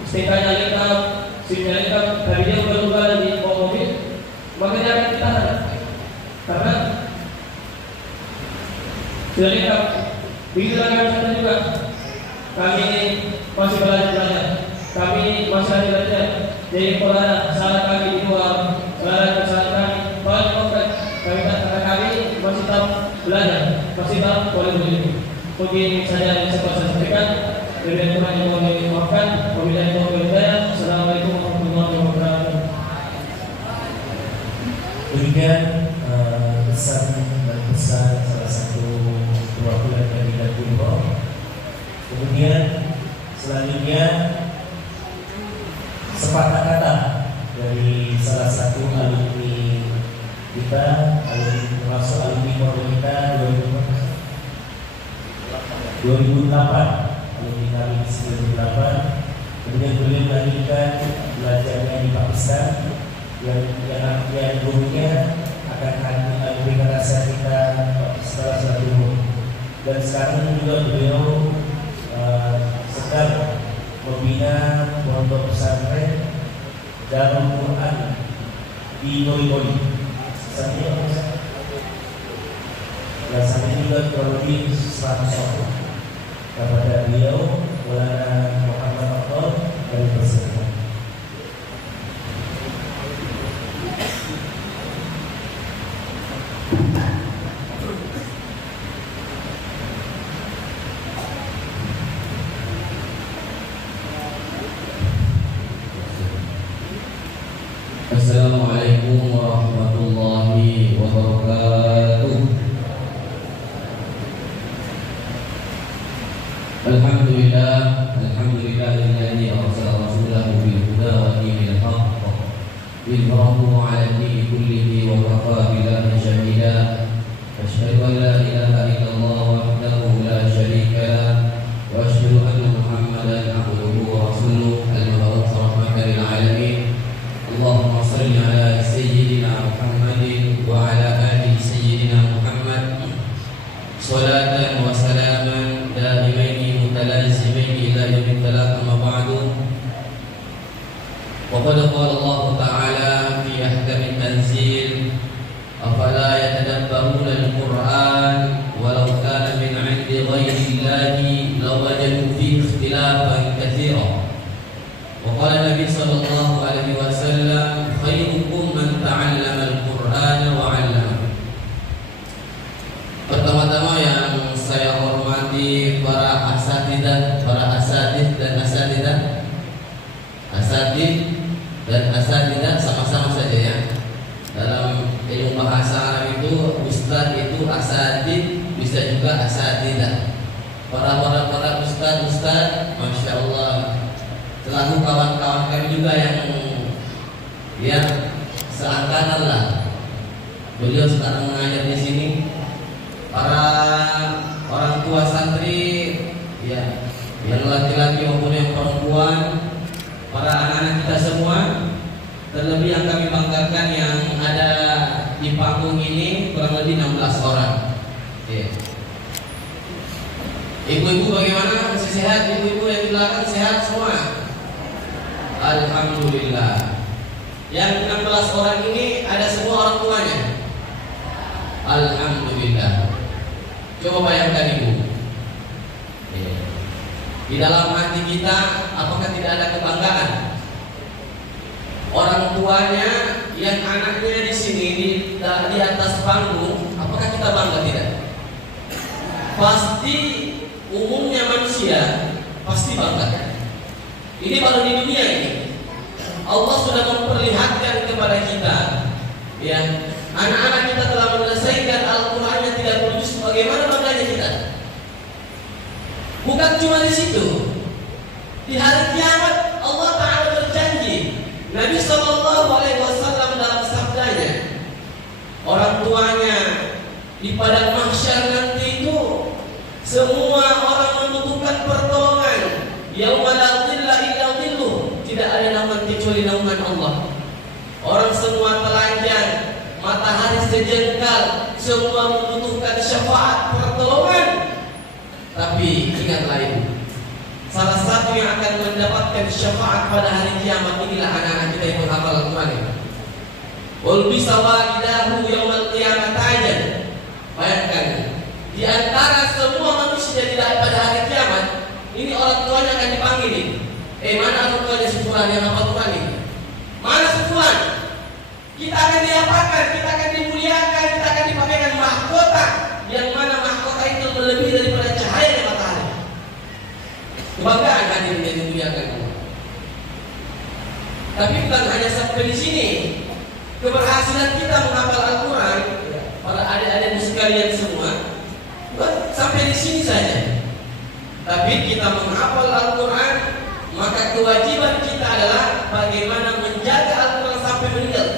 STK-nya lengkap, SIM-nya lengkap, tapi dia ugal-ugal di bawa mobil, maka dia akan ditahan. Karena sudah lengkap. Begitulah kami juga. Kami masih belajar. Kami masih belajar. Jadi kalau ada salah kami di luar, kesalahan kami, kami kata kami masih tahu belajar, masih tahu boleh. Mungkin saja yang sempat saya sampaikan. Lebih kurang yang mohon dimaafkan. Wabillahi taufiq wal hidayah. Assalamualaikum warahmatullahi wabarakatuh. Demikian pesan salah satu perwakilan dari Darul. Kemudian selanjutnya sepatah kata dari salah satu alumni kita, termasuk alumni pondok kita 2008, alumni kami 2008. Kemudian beliau melanjutkan belajarnya di Pakistan, yang gurunya akan memberikan nasihat kita setelah sholat zuhur. Dan sekarang juga beliau sedang membina pondok pesantren Darul Quran di Boyolali. Dan saat ini juga kurang lebih 100 orang. Kepada beliau Maulana Muhammad Abdul dari Pesantren. Assalamualaikum warahmatullahi wabarakatuh. Alhamdulillahilladzi arsala rasulahu bil huda wa dinil haqq liyudhhirahu 'ala ad-dini kullihi wa kafa billahi shahida. Asyhadu an la ilaha illallah wahdahu la syarika lah wa asyhadu anna Muhammadan 'abduhu wa rasuluh al-mab'uts rahmatan lil 'alamin. Allahumma salli ala sayyidina Muhammadin wa ala ali sayyidina Muhammad salatan wa salaman daimaini mutalazimaini ila yaumil talaq, amma ba'du. Wa qad qala Allah ta'ala fi ahkamit tanzil afala yatadabbaruna al-Qur'an walau kana min 'indi ghairi Allahi lawajadu fihi ikhtilafan katsiran. Wa qala Nabi sallallahu alaihi wasallam khairukum man ta'allama al-Qur'ana wa 'allama. Pertama-tama yang saya hormati para asatidz dan asatidzah sama-sama saja ya. Dalam ilmu bahasa Arab itu ustaz itu asatidz, bisa juga asatidzah. Para ustaz, masya Allah. Selaku kawan-kawan kami juga yang seangkatan lah. Beliau sekarang mengajar di sini. Para orang tua santri, ya, yang laki-laki maupun yang perempuan, para anak-anak kita semua, terlebih yang kami banggakan yang ada di panggung ini kurang lebih 16 orang. Iya. Ibu-ibu bagaimana? Masih sehat? Ibu-ibu yang di belakang sehat semua? Alhamdulillah. Yang 16 orang ini ada semua orang tuanya. Alhamdulillah. Coba bayangkan ibu. Di dalam hati kita apakah tidak ada kebanggaan? Orang tuanya yang anaknya di sini di atas panggung, apakah kita bangga tidak? Pasti umumnya manusia pasti bangga. Ini baru di dunia ini. Allah sudah memperlihatkan kepada kita, ya, anak-anak kita telah menyelesaikan Al-Qur'annya 30 juz. Bagaimana bangganya kita? Bukan cuma di situ. Di hari kiamat Allah Ta'ala berjanji. Nabi SAW dalam sabdanya, orang tuanya di padang mahsyar nanti itu semua orang membutuhkan pertolongan. Yauma la dhilla illa dhilluh. Tidak ada naungan kecuali naungan Allah. Orang semua telanjang, matahari sejengkal, semua membutuhkan syafaat pertolongan. Tapi ingatlah ibu, salah satu yang akan mendapatkan syafaat pada hari kiamat inilah anak-anak kita yang menghafal Al-Quran. Wal bisawalidahu yaumal qiyamah tajan. Bayangkan, di antara semua manusia di pada hari kiamat, ini orang tuanya akan dipanggil. Mana orang tuanya si Fulan yang hafal Quran ini? Mana si Fulan? Kita akan diapakan, kita akan dimuliakan, kita akan dipakaikan mahkota, yang mana mahkota itu melebihi daripada cahaya matahari. Kebanggaan hadir yang dimuliakan Allah. Tapi bukan hanya sampai di sini. Keberhasilan kita menghafal Al-Quran, para adik-adik sekalian semua, bukan sampai di sini saja. Tapi kita menghafal Al-Quran, maka kewajiban kita adalah bagaimana menjaga Al-Quran sampai meninggal.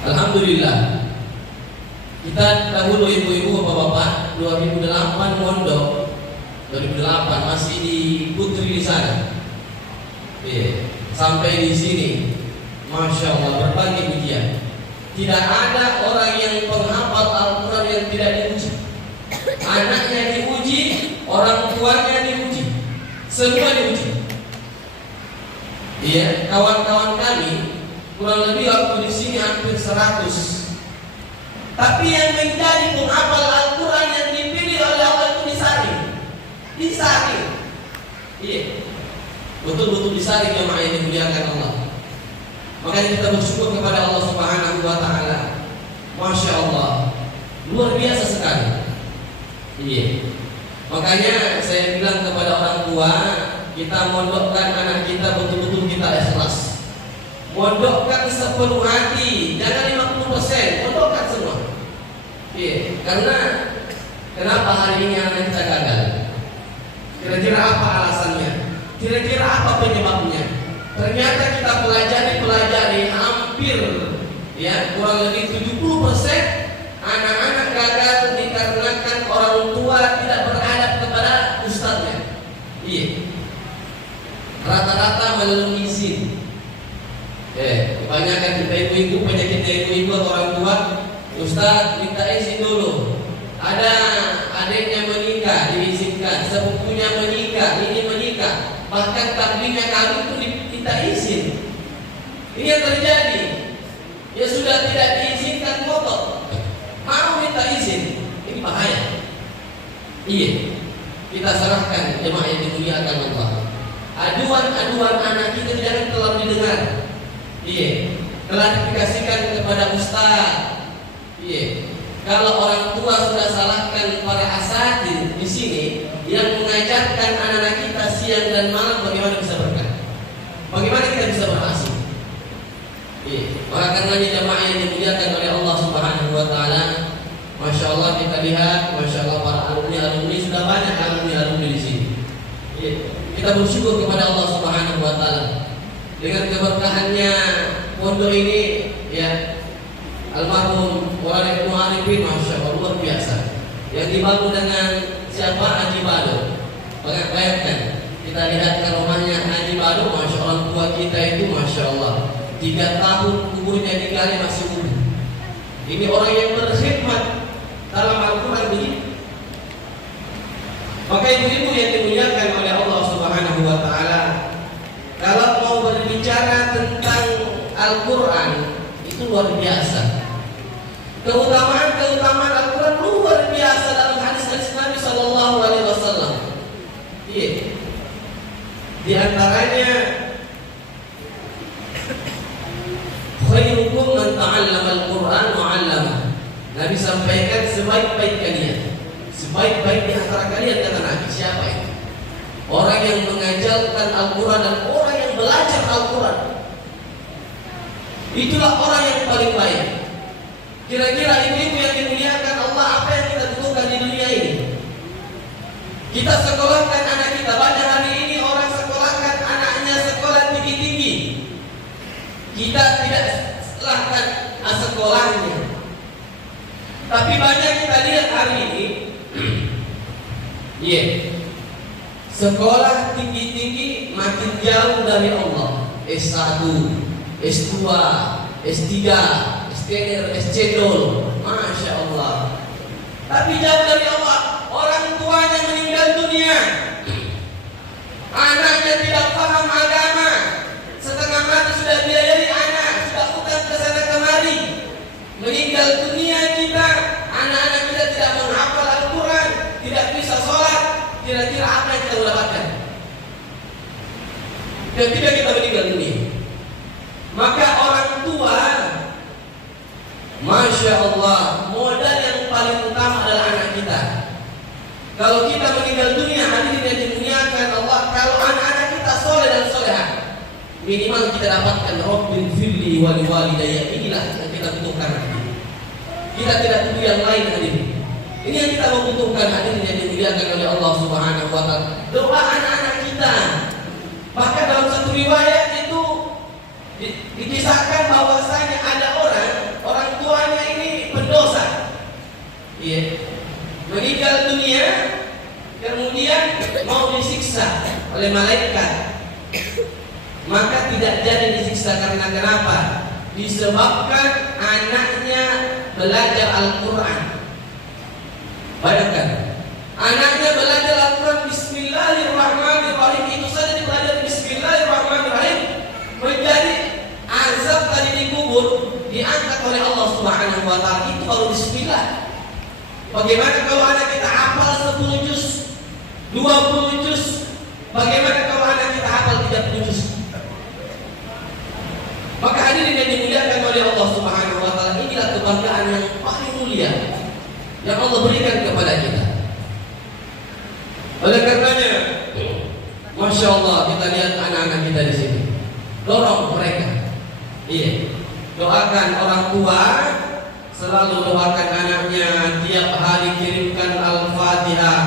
Alhamdulillah. Kita dahulu ibu-ibu bapak-bapak 2008 mondok, 2008 masih di Putri di sana. Sampai di sini, masya Allah, berbagai ujian. Tidak ada orang yang penghafal Al-Quran yang tidak diuji. Anaknya diuji, orang tuanya diuji, semua diuji. Iya, kawan-kawan kami kurang lebih waktu di sini hampir 100. Tapi yang menjadi penghafal Al-Quran yang dipilih oleh Allah itu disaring. Iya, betul-betul disaring jemaah yang dimuliakan Allah. Makanya kita bersyukur kepada Allah Subhanahu wa Ta'ala. Masya Allah, luar biasa sekali. Iya. Makanya saya bilang kepada orang tua, kita mondokkan anak kita betul-betul kita ikhlas. Mondokkan sepenuh hati, jangan 50%, mondokkan semua. Iya. Karena kenapa hari ini anak kita gagal? Kira-kira apa alasannya? Kira-kira apa penyebabnya? Ternyata kita pelajari hampir ya kurang lebih 70% anak-anak gagal dikarenakan orang tua tidak beradab kepada ustadznya. Iya. Rata-rata melalui izin. Kebanyakan kita ibu-ibu, penyakitnya ibu-ibu atau orang tua, ustadz minta izin dulu. Ada adiknya menikah, diizinkan. Sepupunya menikah, ini menikah. Bahkan takdirnya kami itu minta izin. Ini yang terjadi. Ya sudah tidak diizinkan motor, mau minta izin. Ini bahaya. Iya. Kita serahkan jemaah yang dimuliakan Allah. Aduan-aduan anak kita jangan terlalu didengar. Iya. Klarifikasikan kepada ustaz. Iya. Kalau orang tua sudah salahkan para asatidz di sini yang mengajarkan anak-anak kita siang dan malam, bagaimana bisa berkah? Bagaimana kita bisa berhasil? Iya. Maka karenanya jemaah yang dimuliakan oleh Allah Subhanahu wa Ta'ala, masya Allah kita lihat, masya Allah para alumni sudah banyak alumni di sini. Iya. Kita bersyukur kepada Allah Subhanahu wa Ta'ala dengan keberkahannya pondok ini, ya. Almarhum Walid Ibnu Arifin, masya Allah luar biasa. Yang dibangun dengan siapa? Haji Bado. Bayangkan, kita lihat ke rumahnya Haji Bado, masya Allah, orang tua kita itu masya Allah 3 tahun umurnya digali masih muda. Ini orang yang berkhidmat dalam Al-Quran begitu. Maka ibu-ibu yang dimuliakan oleh Allah Subhanahu wa Ta'ala, kalau mau berbicara tentang Al-Quran itu luar biasa. Keutamaan Al-Quran luar biasa dalam hadis-hadis Nabi Sallallahu Alaihi Wasallam. Iya. Di antaranya, khairukum man ta'allama al-Quran wa 'allama. Nabi sampaikan sebaik-baik kalian, sebaik-baik di antara kalian, kata Nabi, siapa itu? Orang yang mengajarkan Al-Quran dan orang yang belajar Al-Quran. Itulah orang yang paling baik. Kira-kira ibu-ibu yang dimuliakan Allah, apa yang kita butuhkan di dunia ini? Kita sekolahkan anak kita. Banyak hari ini orang sekolahkan anaknya sekolah tinggi-tinggi. Kita tidak sekolahkan sekolahnya. Tapi banyak kita lihat hari ini, sekolah tinggi-tinggi makin jauh dari Allah. S1, S2, S3, S-Senior, S-Cendol, Masya Allah. Tapi jauh dari Allah. Orang tuanya meninggal dunia, anaknya tidak paham agama, setengah mati sudah biayai anak, sudah utang ke sana kemari. Meninggal dunia kita, anak-anak kita tidak menghafal Al-Quran, tidak bisa sholat. Kira-kira apa yang kita dapatkan ketika kita meninggal dunia? Maka orang tua, Masya Allah, modal yang paling utama adalah anak kita. Kalau kita meninggal dunia, hadirin yang dimuliakan Allah, kalau anak-anak kita soleh dan solehah, minimal kita dapatkan Rabbil firli wali walidayya. Inilah yang kita butuhkan. Kita tidak butuh yang lain, hadirin. Ini yang kita membutuhkan, hadirin yang dimuliakan oleh Allah Subhanahu wa Ta'ala. Doa anak-anak kita. Bahkan dalam satu riwayat itu dikisahkan bahwasanya ada orang tuanya ini pendosa. Iya. Meninggal dunia, kemudian mau disiksa oleh malaikat, maka tidak jadi disiksa karena kenapa? Disebabkan anaknya belajar Al-Quran. Bayangkan, anaknya belajar Al-Quran Bismillahirrahmanirrahim, itu saja dipelajari Bismillahirrahmanirrahim, menjadi azab tadi di kubur diangkat oleh Allah Subhanahu wa Ta'ala. Itu baru Bismillah. Bagaimana kalau anak kita hafal 10 juz, 20 juz? Bagaimana kalau anak kita hafal 30 juz? Maka hadirin yang dimuliakan oleh Allah Subhanahu wa Ta'ala, inilah kebanggaan yang paling mulia yang Allah berikan kepada kita. Oleh karenanya, Masya Allah, kita lihat anak-anak kita di sini. Dorong mereka. Iya. Doakan orang tua, selalu doakan anaknya, tiap hari kirimkan Al-Fatihah.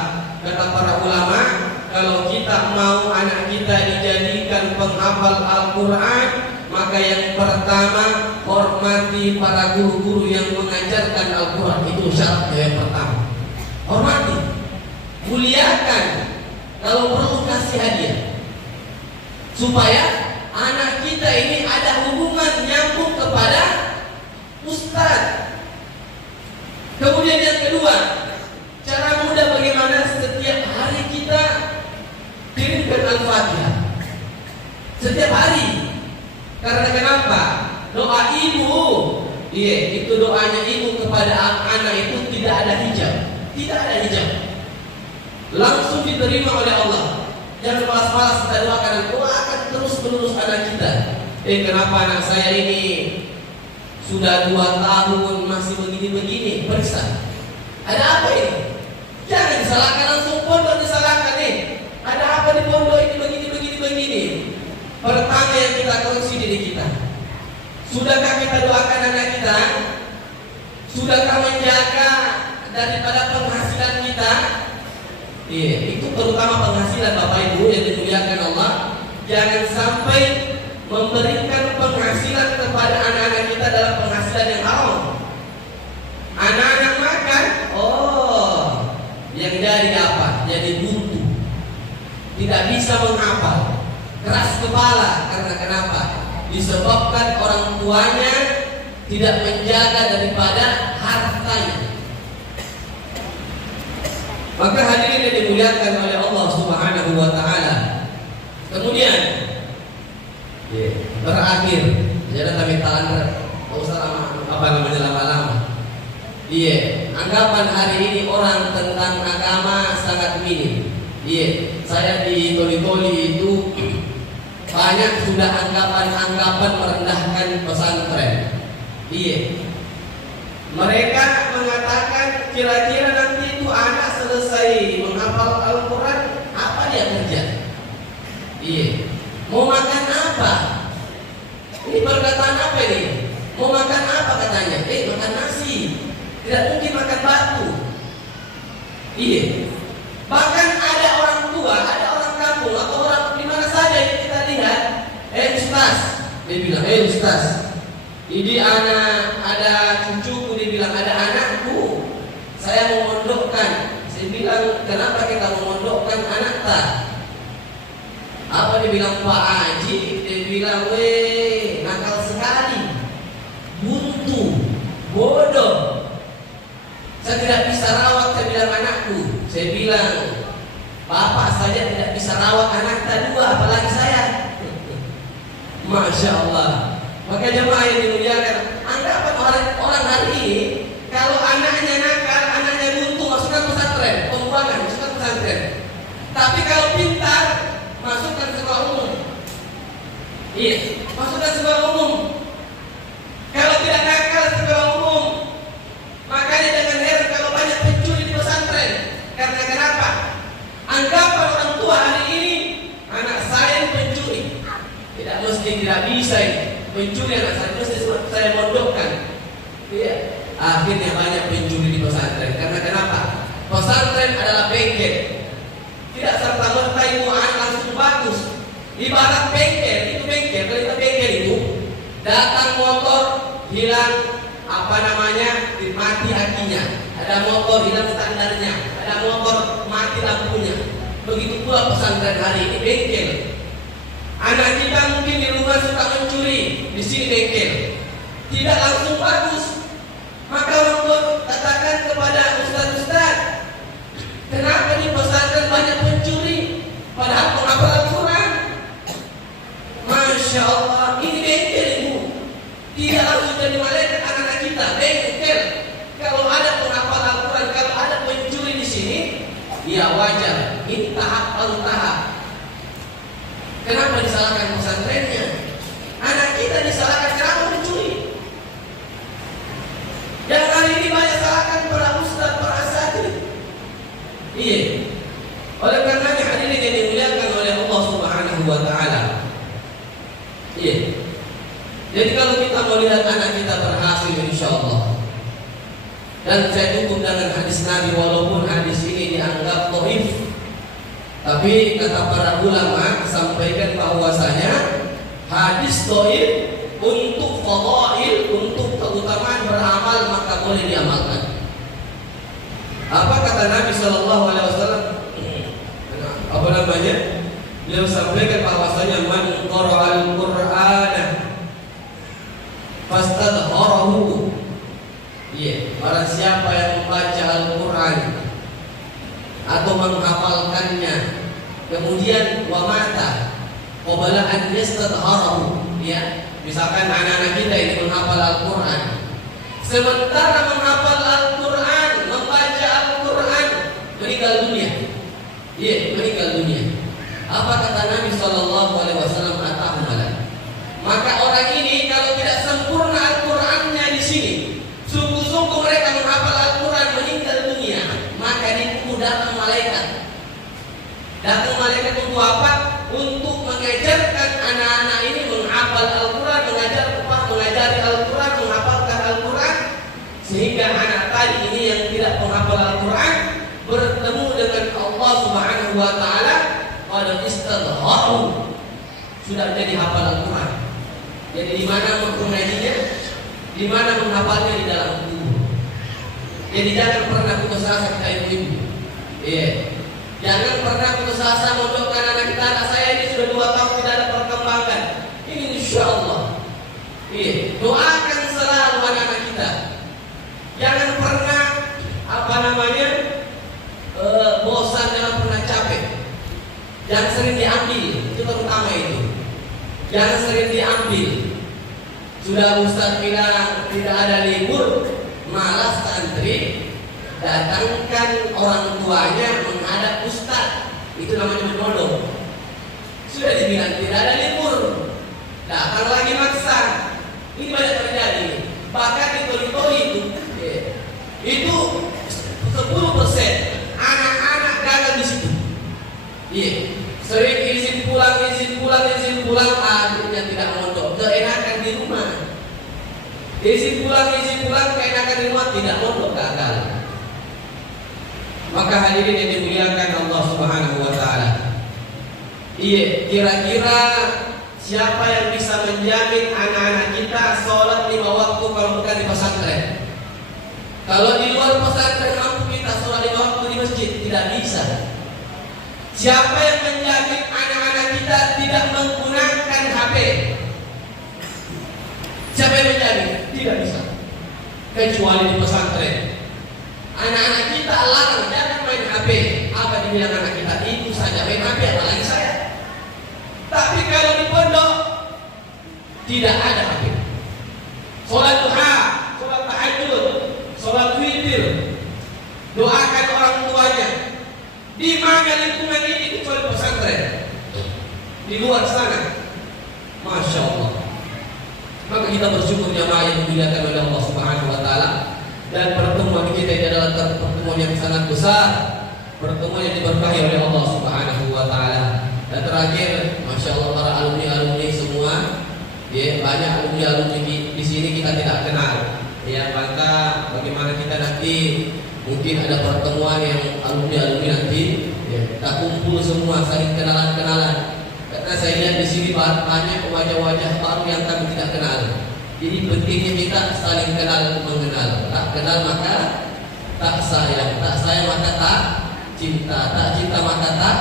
Kata para ulama, kalau kita mau anak kita dijadikan penghafal Al-Quran, maka yang pertama, hormati para guru-guru yang mengajarkan Al-Quran. Itu syaratnya yang pertama. Hormati, muliakan, kalau perlu kasih hadiah, supaya anak kita ini ada hubungan nyambung kepada ustaz. Kemudian yang kedua, cara mudah bagaimana setiap hari kita kirimkan Al-Fatihah. Setiap hari. Karena kenapa? Doa ibu, itu doanya ibu kepada anak itu tidak ada hijab. Tidak ada hijab. Langsung diterima oleh Allah. Jangan malas-malas kita doakan terus menerus anak kita. Kenapa anak saya ini sudah 2 tahun masih begini-begini? Periksa. Ada apa ini? Jangan disalahkan langsung pondok disalahkan nih. Ada apa di pondok ini begini-begini? Pertama yang kita koreksi diri kita. Sudahkah kita doakan anak kita? Sudahkah menjaga daripada penghasilan kita? Itu terutama penghasilan Bapak Ibu yang dimuliakan Allah. Jangan sampai memberikan penghasilan kepada anak-anak kita dalam penghasilan yang haram. Anak-anak makan, yang jadi apa? Jadi buntu, tidak bisa menghafal, keras kepala. Karena kenapa? disebabkan orang tuanya tidak menjaga daripada hartanya. Maka hadirin yang dimuliakan oleh Allah Subhanahu wa taala. Kemudian berakhir jadi kami tahan lama-lama. Anggapan hari ini orang tentang agama sangat minim. Saya di Toli-Toli itu banyak sudah anggapan merendahkan pesantren. Mereka mengatakan kira-kira nanti itu anak selesai menghafal Al-Quran, apa dia kerja? Mau makan apa? Ini perkataan apa ini? Mau makan apa katanya? Makan nasi. Tidak mungkin makan batu. Bahkan ada orang tua, ada orang kampung atau orang di mana saja yang kita lihat, Ustaz, dia bilang, Ustaz, ini anak ada cucuku, dia bilang ada anakku, saya mau mondokkan. Saya bilang, kenapa kita mau mondokkan anak tak? Apa dia bilang, Pak Haji? Dia bilang, nakal sekali, buntu, bodoh. Saya tidak bisa rawat, saya bilang anakku. Saya bilang, bapak saja tidak bisa rawat anak tak dua, apalagi saya. Masya Allah. Maka jemaah yang dimuliakan, anggapan orang hari ini, kalau anaknya nakal, anaknya buntu, masukkan pesantren, pembuangan, masukkan pesantren. Tapi kalau pintar, masukkan sekolah umum. Masukkan sekolah umum. Kalau tidak nakal sekolah umum, makanya jangan heran kalau banyak pencuri di pesantren. Karena kenapa? Anggapan orang tua hari ini, anak saya pencuri. Tidak mesti, tidak bisa ini. Pencuri anak saya mesti saya mondokkan. Akhirnya banyak pencuri di pesantren. Karena kenapa? Pesantren adalah bengkel. Tidak serta-merta itu anak langsung bagus. Ibarat bengkel, itu bengkel. Kalau kita bengkel itu datang motor, hilang mati akinya. Ada motor hilang standarnya. Ada motor mati lampunya. Begitu pula pesantren hari ini bengkel. Anak kita mungkin di rumah suka mencuri, di sini bengkel. Tidak langsung bagus. Maka orang tua katakan kepada ustaz-ustaz, kenapa di pesantren banyak pencuri? Padahal penghafal Al-Quran. Masya Allah, ini bengkel ibu. Tidak langsung jadi malaikat anak-anak kita, bengkel. Kalau ada penghafal Al-Quran, kalau ada pencuri di sini, ya wajar. Ini tahap lalu tahap. Kenapa disalahkan pesantrennya? Anak kita disalahkan kenapa mencuri? Yang hari ini banyak salahkan para ustaz, para asatidz. Oleh karenanya hadirin yang dimuliakan oleh Allah Subhanahu wa taala. Jadi kalau kita mau lihat anak kita berhasil insyaallah. Dan saya tutup dengan hadis Nabi, walaupun hadis ini dianggap dhaif, tapi kata para ulama sampaikan bahwasanya hadis dhaif untuk fadail, untuk keutamaan beramal maka boleh diamalkan. Apa kata Nabi sallallahu alaihi wasallam? Apa namanya? Beliau sampaikan bahwasanya man qara'al Qur'ana fastadharahu. Barang siapa yang membaca Al-Qur'an atau menghafalkannya kemudian wa mata qabla an yastadharahu, misalkan anak-anak kita ini menghafal Al-Quran, sementara menghafal Al-Quran, membaca Al-Quran, meninggal dunia. Meninggal dunia. Apa kata Nabi Sallallahu Alaihi Wasallam? Maka orang ini kalau tidak sempurna Al-Qurannya di sini, sungguh-sungguh mereka menghafal Al-Quran meninggal dunia, maka ditunggu datang malaikat. Datang malaikat untuk apa? Untuk mengajarkan anak-anak ini menghafal Al-Quran, mengajari Al-Quran, menghafalkan Al-Quran, sehingga anak tadi ini yang tidak menghafal Al-Quran bertemu dengan Allah Subhanahu wa taala pada istadharu, sudah jadi hafal Al-Quran. Jadi di mana mengajinya, di mana menghafalnya, di dalam kubur. Jadi jangan pernah putus asa kita ibu-ibu. Jangan pernah putus asa mondokkan anak kita. Anak saya ini sudah 2 tahun tidak ada perkembangan. Ini insya Allah diambil, itu terutama itu. Jangan sering diambil. Sudah Ustaz bilang tidak ada libur, malah santri datangkan orang tuanya menghadap Ustaz. Itu namanya menolong. Sudah dibilang tidak ada libur, datang lagi maksa. Ini banyak terjadi. Bahkan di Toli-Toli itu 10% anak-anak dagang di situ. Iya, sering izin pulang, akhirnya tidak mondok. Keenakan di rumah. Izin pulang, keenakan di rumah, tidak mondok, gagal. Maka hadirin yang dimuliakan Allah Subhanahu wa taala. Iya, kira-kira siapa yang bisa menjamin anak-anak kita sholat 5 waktu kalau bukan di pesantren? Kalau di luar pesantren mampu kita sholat 5 waktu di masjid? Tidak bisa. Siapa yang menjamin anak-anak kita tidak menggunakan HP? Siapa yang menjamin? Tidak bisa. Kecuali di pesantren. Anak-anak kita larang jangan main HP. Apa dibilang anak kita? Itu saja main HP, apalagi saya. Tapi kalau di pondok tidak ada HP. Sholat duha, sholat tahajud, sholat witir, doakan orang tuanya. Di mana lingkungan ini kecuali pesantren? Di luar sana, masya Allah. Maka kita bersyukur jamaah yang dimuliakan oleh Allah Subhanahu wa taala. Dan pertemuan kita ini adalah pertemuan yang sangat besar, pertemuan yang diberkahi oleh Allah Subhanahu wa taala. Dan terakhir, masya Allah para alumni semua, ya banyak alumni di sini kita tidak kenal. Ya maka bagaimana kita nanti mungkin ada pertemuan yang alumni nanti, ya, kita kumpul semua saling kenalan. Karena saya lihat di sini banyak wajah-wajah baru yang kami tidak kenal. Jadi pentingnya kita saling kenal mengenal. Tak kenal maka tak sayang maka tak cinta maka tak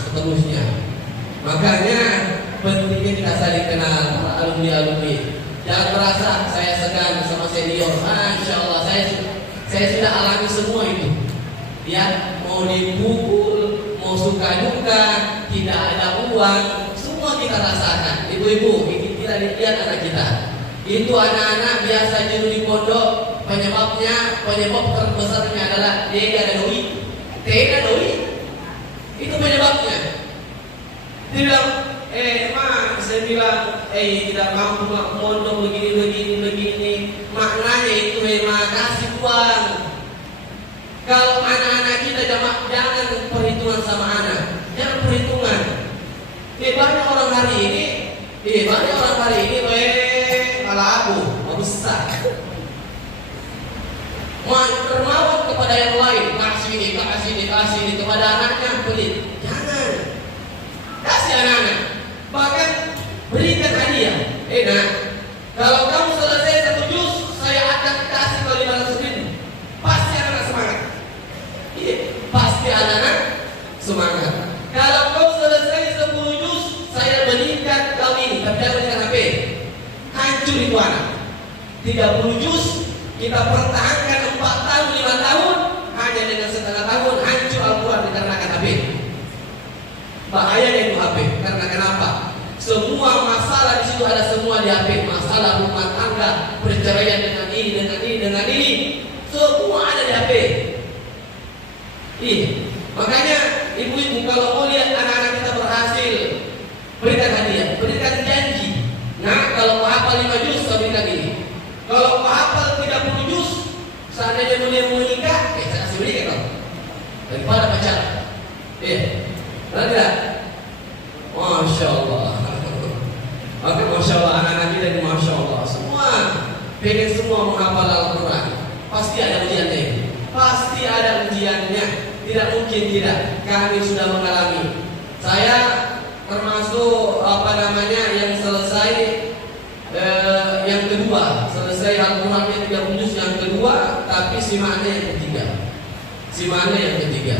seterusnya. Makanya pentingnya kita saling kenal para alumni. Jangan merasa saya segan sama senior. Masya Allah saya sudah alami semua itu. Ya mau dipukul, mau suka duka, tidak ada uang, semua kita rasakan. Ibu-ibu, kita lihat anak kita. Itu anak-anak biasa jenuh di pondok. Penyebab terbesarnya adalah dia tidak ada doi. Itu penyebabnya. Dia bilang, saya bilang, tidak mampu pondok begini. Maknanya itu memang kasih uang. Kalau anak-anak kita jangan perhitungan sama anak, jangan perhitungan. Banyak orang hari ini, kalau aku besar, termawat kepada yang lain, kasih ini kepada anaknya pelit. Jangan kasih anak-anak, bahkan berikan hadiah. Kalau kamu selesai 1 juz, saya akan kasih kau 500.000. Pasti anak semangat. Iya, pasti anak semangat. Kalau kau selesai 10 juz, saya berikan kau ini, tapi jangan berikan HP. Hancur itu anak. 30 juz kita pertahankan 4 tahun, 5 tahun, hanya dengan setengah tahun hancur Al-Quran dikarenakan HP. Bahayanya itu HP. Karena kenapa? Semua masalah di situ ada semua di HP. Masalah rumah tangga, perceraian dengan ini, semua ada di HP. Makanya ibu-ibu kalau mau lihat anak-anak kita berhasil, berikan hadiah, berikan janji. Nah, kalau mau hafal 5 juz, saya berikan ini. Kalau mau hafal 30 juz, seandainya dia mau nikah, saya kasih berikan kau. Daripada pacaran. Tidak? Masya Allah. Oke, Masya Allah, anak-anak kita ini Masya Allah. Semua pengen semua menghafal Al-Quran. Pasti ada ujiannya. Pasti ada ujiannya. Tidak mungkin tidak. Kami sudah mengalami. Saya termasuk yang selesai yang kedua, selesai Al-Qurannya 30 juz yang kedua, tapi simaknya yang ketiga.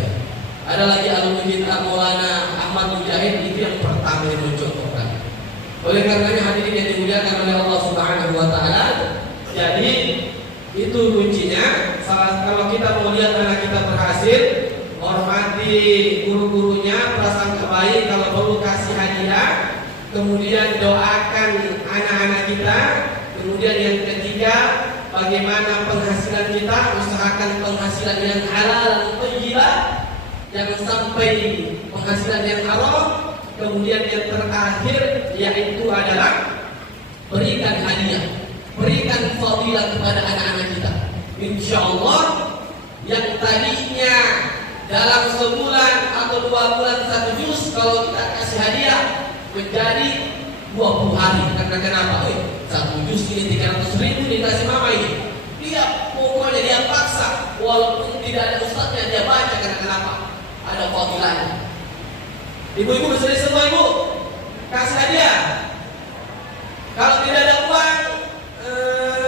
Ada lagi alumni kita Maulana Ahmad Mujahid, itu yang pertama yang mencontohkan. Oleh karenanya hadirin yang dimuliakan oleh Allah Subhanahu wa taala, jadi itu kuncinya. Kalau kita mau lihat anak kita berhasil, hormati guru-gurunya, prasangka baik, kalau perlu kasih hadiah, kemudian doakan anak-anak kita. Kemudian yang ketiga, bagaimana penghasilan kita, usahakan penghasilan yang halal dan thayyibah, jangan sampai penghasilan yang haram. Kemudian yang terakhir yaitu adalah berikan hadiah, berikan fadilah kepada anak-anak kita. Insya Allah yang tadinya dalam sebulan atau 2 bulan 1 juz, kalau kita kasih hadiah menjadi 20 hari. Karena kenapa? 1 juz ini 300.000 dikasih mama ini. Dia pokoknya dia paksa, walaupun tidak ada ustaznya dia baca. Karena kenapa? Ada fadilahnya. Ibu-ibu bisa semua ibu kasih hadiah. Kalau tidak ada uang,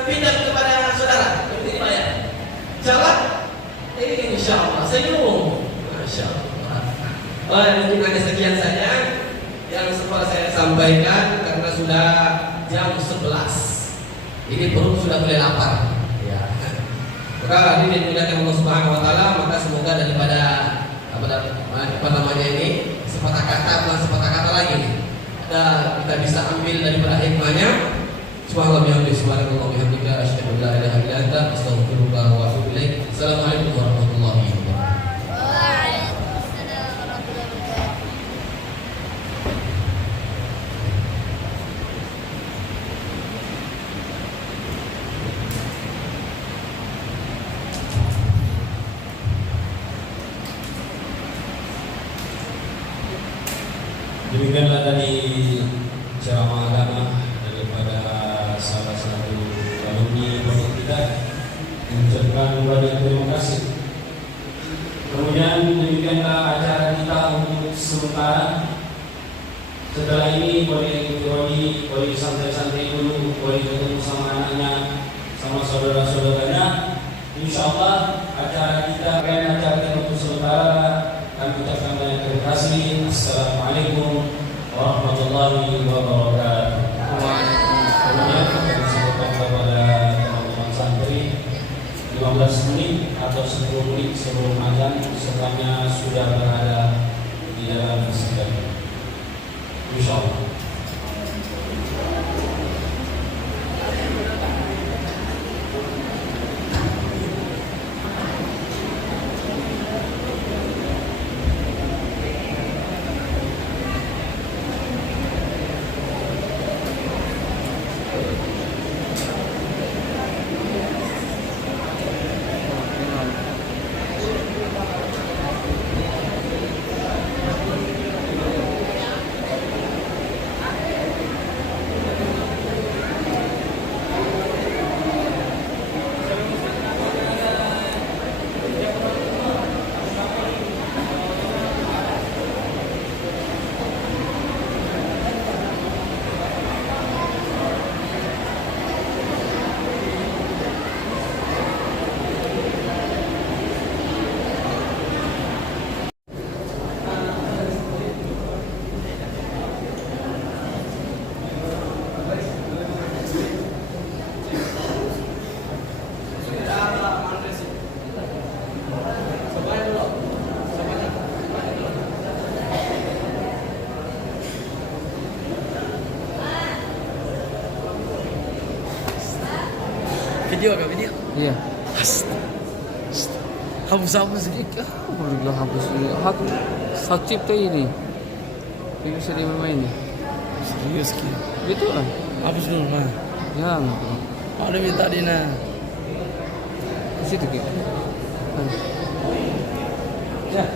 pinjam kepada saudara, ini bayar. Insyaallah, insyaallah senyum. Masya Allah. Mungkin hanya sekian saja yang sempat saya sampaikan karena sudah jam 11. Ini perut sudah mulai lapar. Ya. Maka ini dimuliakan Allah Subhanahu Wa Taala. Maka semoga daripada apa namanya ini sepatah kata, bukan sepatah kata lagi nih, kita bisa ambil daripada hikmahnya. Subhanallah bihamdihi, subhanallah bihamdika, asyhadu an la ilaha illa anta, astaghfiruka wa atubu ilaik. Assalamualaikum warahmatullahi wabarakatuh. Waalaikumsalam warahmatullahi wabarakatuh. Demikianlah tadi ceramah agama daripada salah satu alumni pondok kita. Mengucapkan banyak terima kasih. Kemudian demikianlah acara kita untuk sementara. Setelah ini boleh santai-santai dulu, boleh ketemu sama anaknya, sama saudara-saudaranya. Insya Allah acara kita untuk sementara. Kami ucapkan banyak terima kasih. Assalamualaikum warahmatullahi wabarakatuh. Kemudian kami sampaikan kepada teman-teman santri 15 menit atau 10 menit sebelum azan semuanya sudah berada di dalam masjid. Insyaallah. Video ke video? Iya. Hapus-hapus sih. Baru bilang hapus ini. Hak cipta ini. Ini bisa dimainin. Serius ki. Gitu lah. Hapus dulu mah. Jangan. Ada minta dina. Di situ gitu. Ya.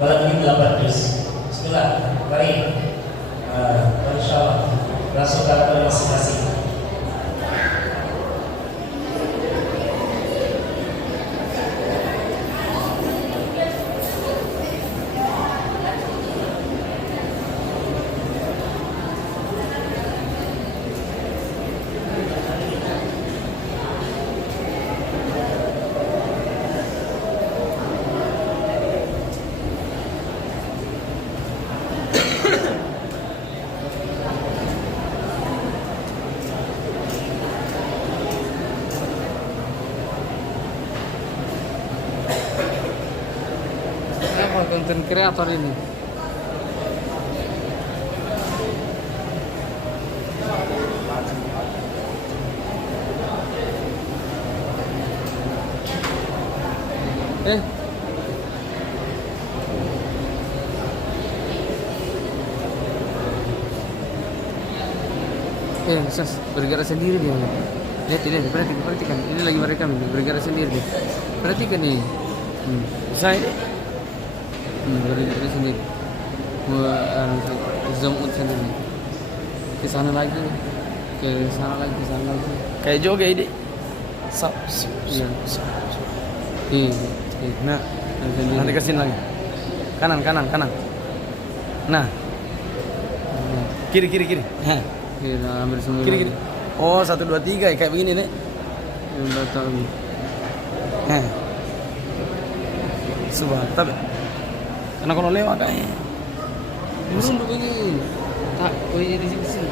Dalam ini 8 juz. Bismillah, mari. Insyaallah. konten kreator ini. Sas, bergerak sendiri dia. Lihat, perhatikan. Ini lagi merekam ini, bergerak sendiri dia. Perhatikan nih. Saya Bergerak sendiri. Zoom out sendiri. Ke sana lagi. Ke sana lagi. kayak joget ini. Iya. Nah, Sendiri. nanti ke sini lagi. Kanan. Nah, kiri. Heh. Kita ambil semua. Kiri. Oh, 1 2 3 kayak begini nih. Yang tahu. Heh. Subhan. Tapi karena kalau lewat kayaknya. Belum begini. Tak, di sini.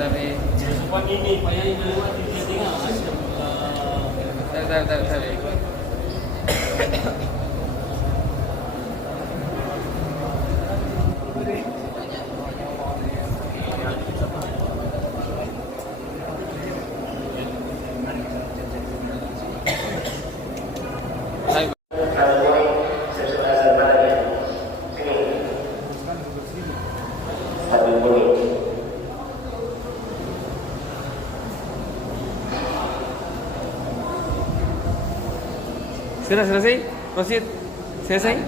Tapi Buat ini, Pak Yai lewat di tinggal. Sudah selesai? Proceed? Selesai?